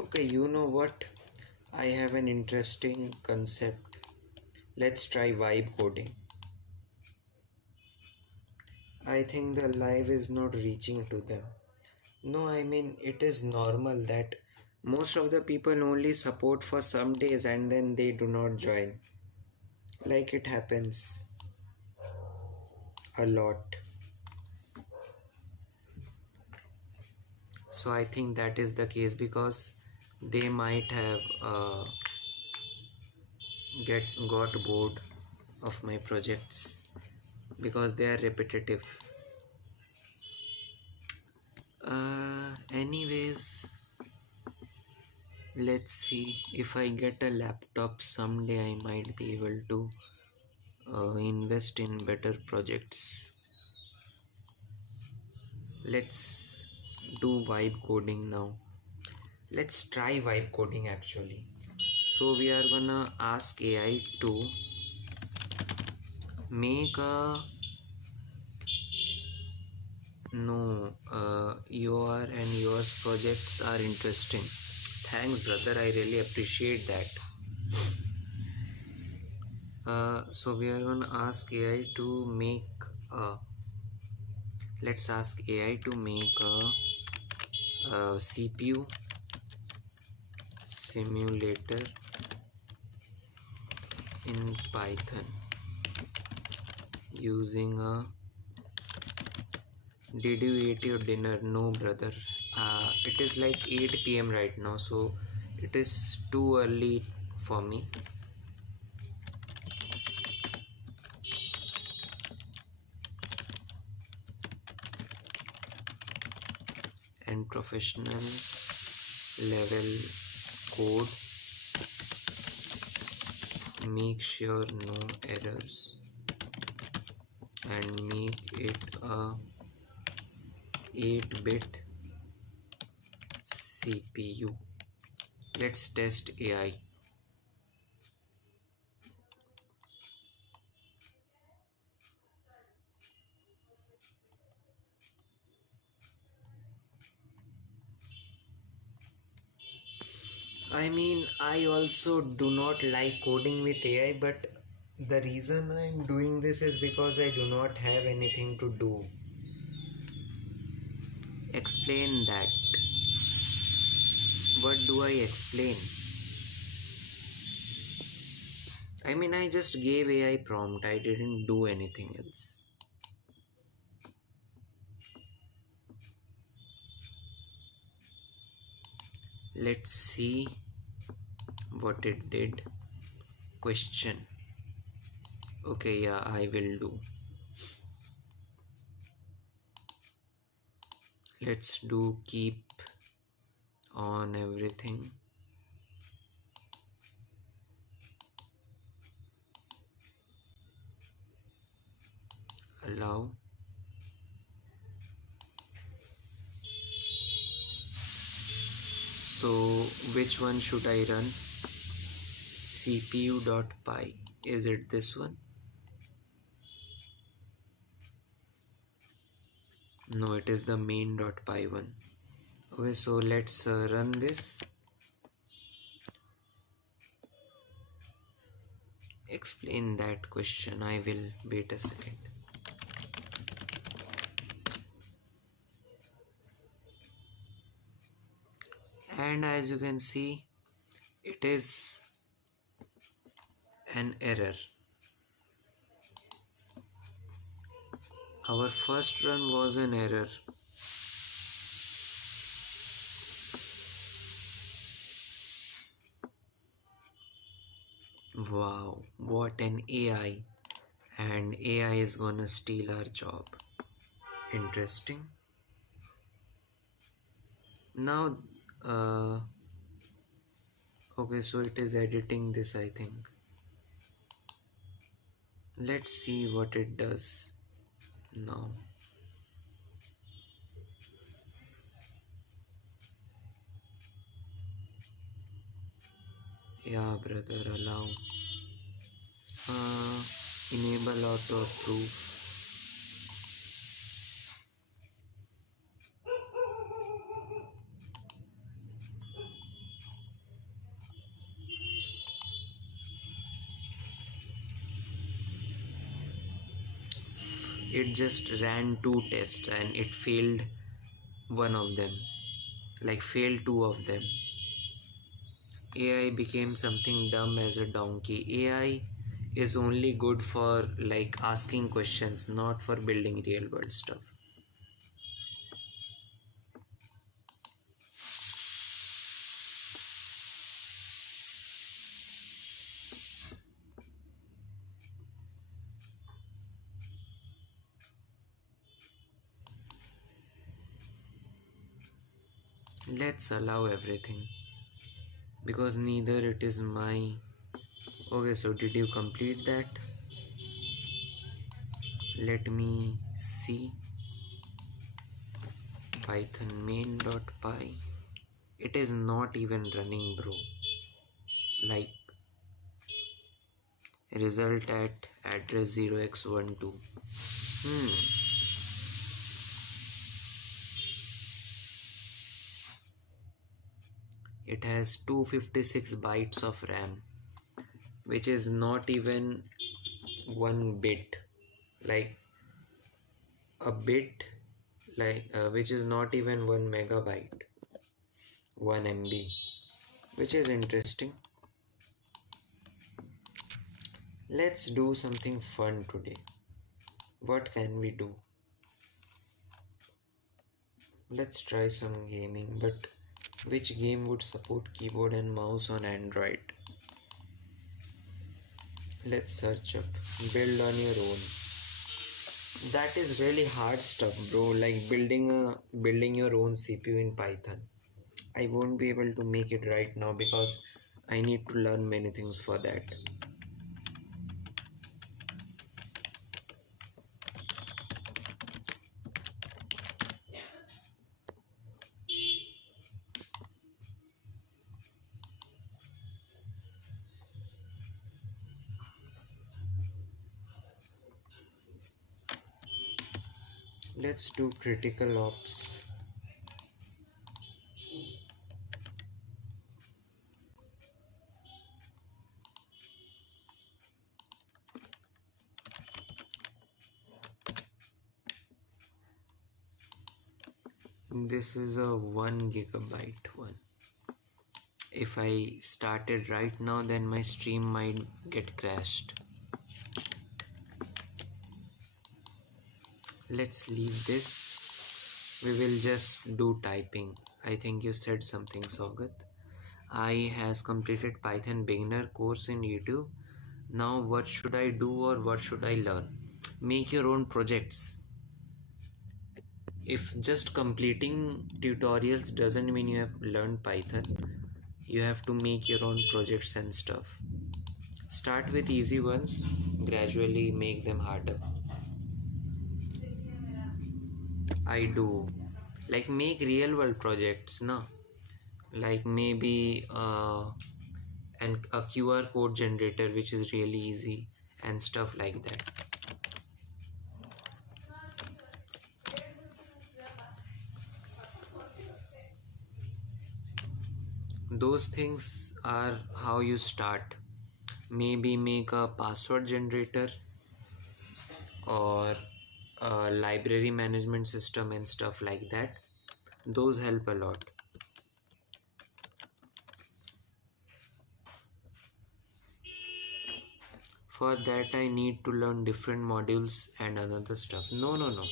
Okay, you know what? I have an interesting concept. Let's try vibe coding. I think the live is not reaching to them. No, I mean, it is normal that most of the people only support for some days and then they do not join. Like it happens a lot. So I think that is the case because they might have got bored of my projects because they are repetitive. Anyways, let's see. If I get a laptop someday, I might be able to invest in better projects. Let's do vibe coding now. Let's try vibe coding actually. So we are gonna ask AI to make a no your and yours projects are interesting. Thanks brother, I really appreciate that. So we are gonna ask AI to make a let's ask AI to make a CPU simulator in Python using a Did you eat your dinner? No, brother. It is like 8 p.m. right now, so it is too early for me. And professional level code, make sure no errors, and make it a 8-bit CPU. Let's test AI. I mean, I also do not like coding with AI, but the reason I'm doing this is because I do not have anything to do. Explain that. What do I explain? I mean, I just gave AI prompt. I didn't do anything else. Let's see what it did. Question. Okay, yeah, I will do. Let's do keep on everything. Allow. So which one should I run? cpu.py. Is it this one? No, it is the main.py one. Okay, so let's run this. Explain that question. I will wait a second. And as you can see, it is an error. Our first run was an error. Wow, what an AI. And AI is gonna steal our job. Interesting. Now, okay, so it is editing this, I think. Let's see what it does now. Yeah, brother, allow. Enable auto approve. It just ran 2 tests and it failed one of them, like failed 2 of them. AI became something dumb as a donkey. AI is only good for like asking questions, not for building real world stuff. Let's allow everything because neither it is my. Okay, so did you complete that? Let me see. Python main.py. It is not even running, bro. Like result at address 0x12. It has 256 bytes of RAM, which is not even 1 bit. Like a bit, like which is not even 1 megabyte, 1 MB, which is interesting. Let's do something fun today. What can we do? Let's try some gaming, but which game would support keyboard and mouse on Android? Let's search up. Build on your own. That is really hard stuff, bro. Like building your own CPU in Python. I won't be able to make it right now because I need to learn many things for that. Let's do critical ops. This is a 1 gigabyte one. If I started right now, then my stream might get crashed. Let's leave this. We will just do typing. I think you said something, Saugat. I has completed Python beginner course in YouTube. Now what should I do or what should I learn? Make your own projects. If just completing tutorials doesn't mean you have learned Python, you have to make your own projects and stuff. Start with easy ones, gradually make them harder. I do. Like make real world projects, na? Like maybe a QR code generator which is really easy and stuff like that. Those things are how you start. Maybe make a password generator or a library management system and stuff like that. Those help a lot. For that I need to learn different modules and another stuff. No.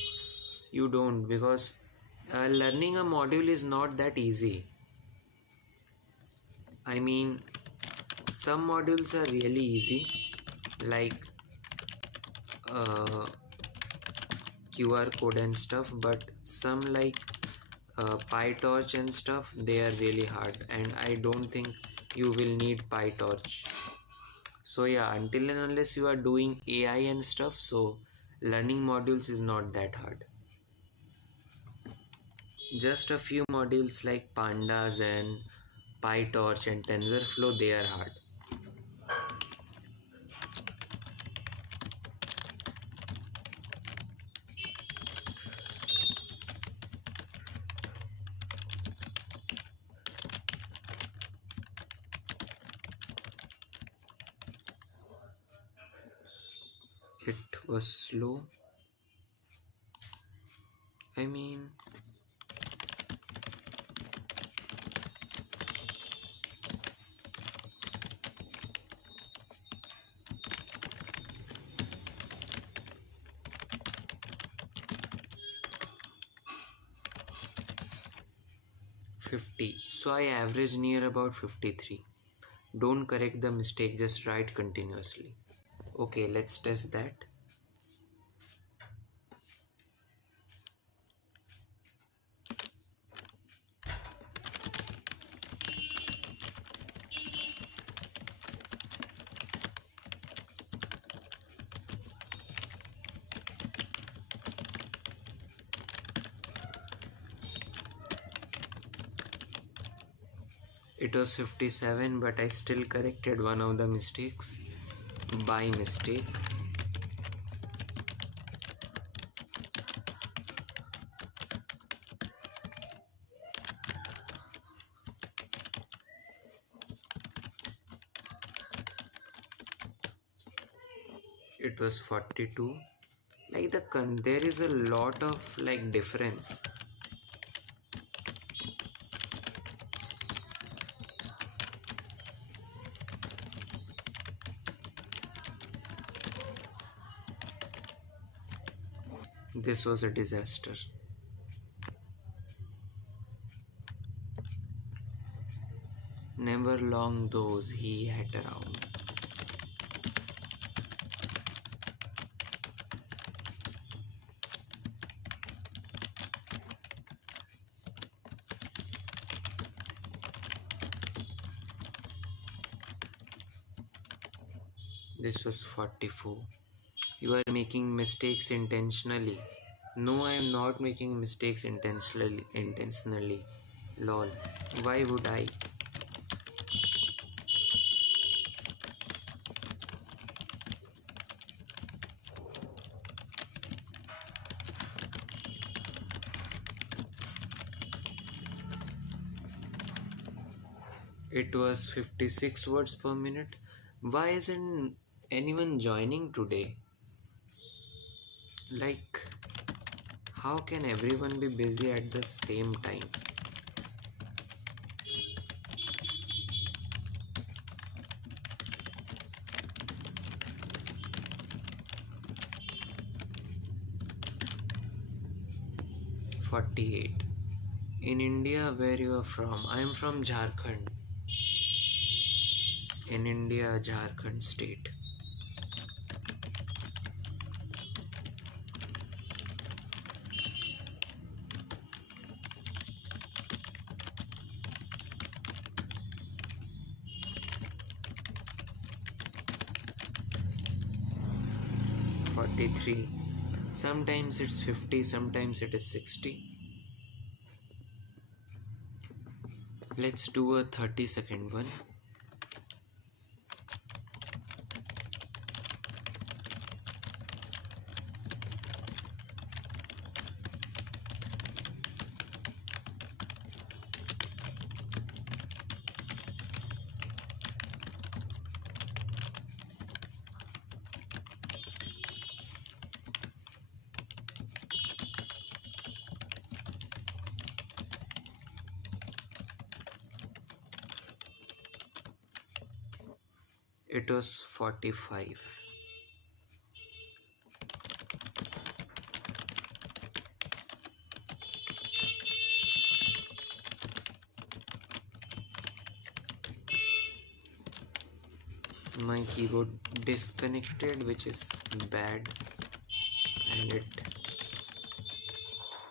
You don't, because learning a module is not that easy. I mean, some modules are really easy, like QR code and stuff, but some like PyTorch and stuff, they are really hard, and I don't think you will need PyTorch. So yeah, until and unless you are doing AI and stuff, so learning modules is not that hard. Just a few modules like pandas and PyTorch and TensorFlow, they are hard. It was slow. I mean, $50. So I average near about 53. Don't correct the mistake, just write continuously. Okay, let's test that. It was 57, but I still corrected one of the mistakes by mistake. It was 42. Like there is a lot of like difference. This was a disaster. Never long those he had around. This was 44. You are making mistakes intentionally. No, I am not making mistakes intentionally. Lol. Why would I? It was 56 words per minute. Why isn't anyone joining today? Like, how can everyone be busy at the same time? "48. In India, where you are from?" I am from Jharkhand. In India, Jharkhand state. "43. Sometimes it's 50, sometimes it is 60. Let's do a 30-second one. It was 45. My keyboard disconnected, which is bad, and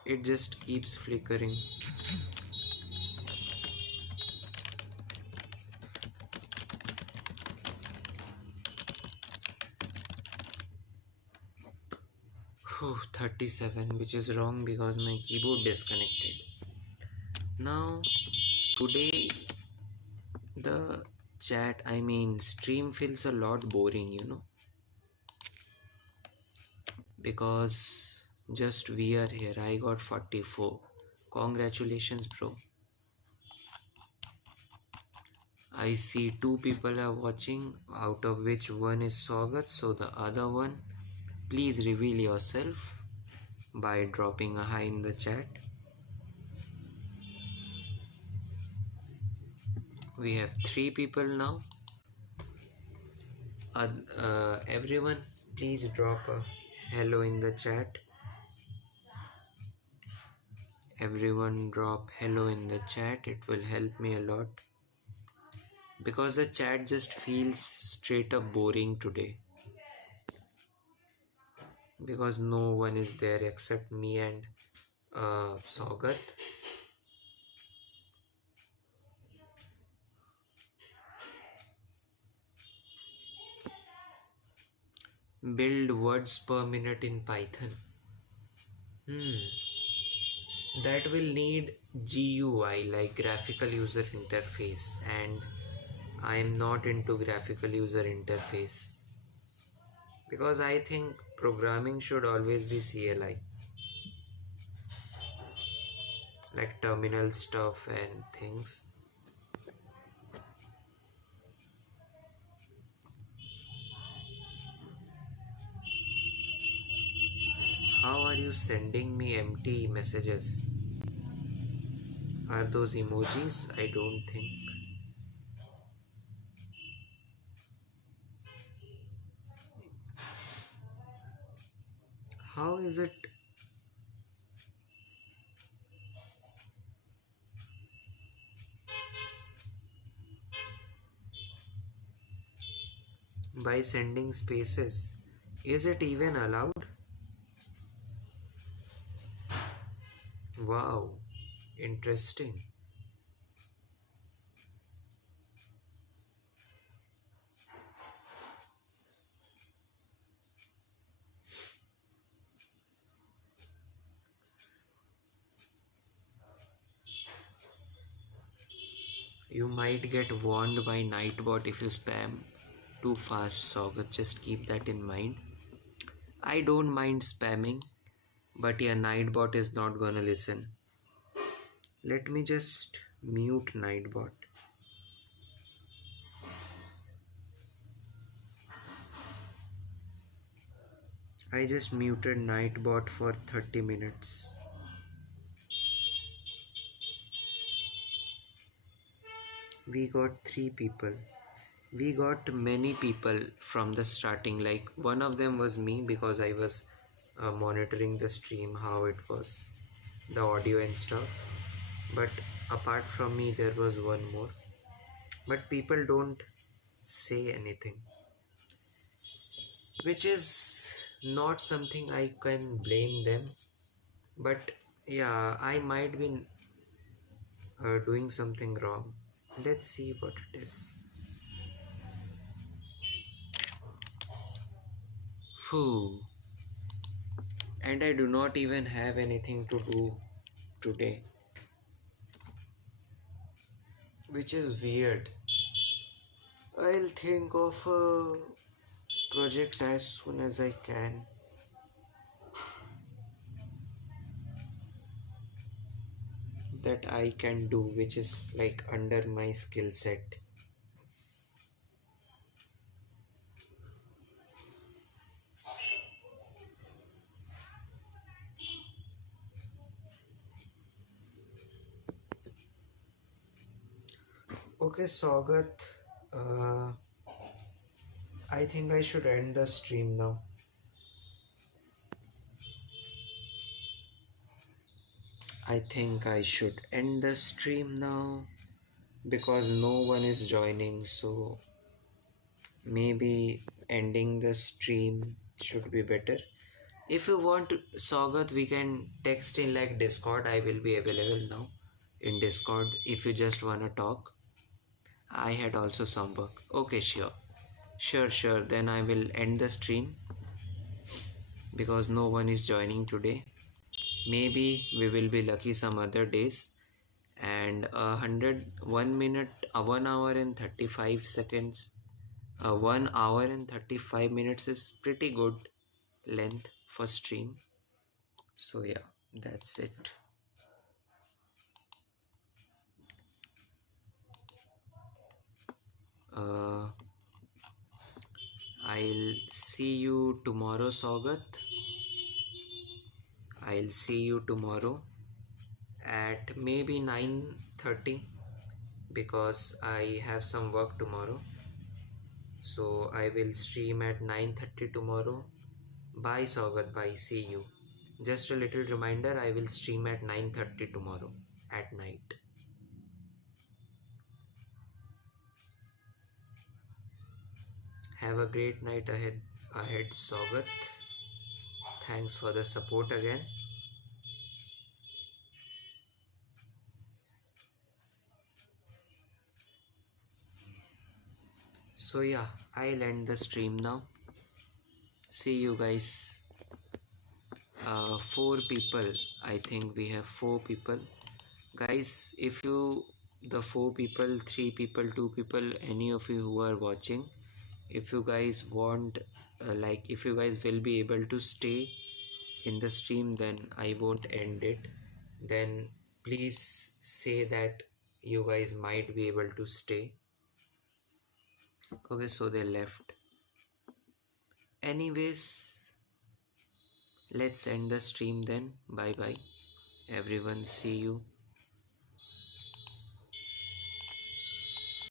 it just keeps flickering. Whew, 37, which is wrong because my keyboard disconnected. Now, today the stream feels a lot boring, because just we are here. I got 44. Congratulations, bro. I see 2 people are watching, out of which one is Swagat, so the other one, please reveal yourself by dropping a hi in the chat. We have 3 people now. Everyone, please drop a hello in the chat. Everyone drop hello in the chat. It will help me a lot, because the chat just feels straight up boring today, because no one is there except me and Saugat. Build words per minute in Python. That will need GUI, like graphical user interface, and I am not into graphical user interface, because I think programming should always be CLI, like terminal stuff and things. How are you sending me empty messages? Are those emojis? I don't think. How is it? by sending spaces. Is it even allowed? Wow, interesting. You might get warned by Nightbot if you spam too fast, Sogat. Just keep that in mind. I don't mind spamming, but yeah, Nightbot is not gonna listen. Let me just mute Nightbot. I just muted Nightbot for 30 minutes. We got 3 people. We got many people from the starting. Like one of them was me because I was monitoring the stream, how it was, the audio and stuff. But apart from me, there was one more. But people don't say anything, which is not something I can blame them. But yeah, I might be doing something wrong. Let's see what it is. Phew. And I do not even have anything to do today, which is weird. I'll think of a project as soon as I can. That I can do, which is like under my skill set. Okay, Sagat, uh, I think I should end the stream now. I think I should end the stream now because no one is joining, so maybe ending the stream should be better. If you want to, Sagat, we can text in like Discord. I will be available now in Discord if you just wanna talk. I had also some work. Okay, sure. Sure. Then I will end the stream because no one is joining today. Maybe we will be lucky some other days. And 1 minute, 1 hour and 35 seconds, 1 hour and 35 minutes is pretty good length for stream. So yeah, that's it. I'll see you tomorrow, Sagat. I'll see you tomorrow at maybe 9:30 because I have some work tomorrow. So I will stream at 9:30 tomorrow. Bye, Sagat. Bye. See you. Just a little reminder, I will stream at 9:30 tomorrow at night. Have a great night ahead, Sagat. Thanks for the support again. So yeah, I'll end the stream now. See you guys. 4 people. I think we have 4 people. Guys, if you, the 4 people, 3 people, 2 people, any of you who are watching, if you guys want, if you guys will be able to stay in the stream, then I won't end it. Then please say that you guys might be able to stay. Okay, so they left. Anyways, let's end the stream then. Bye bye everyone. See you.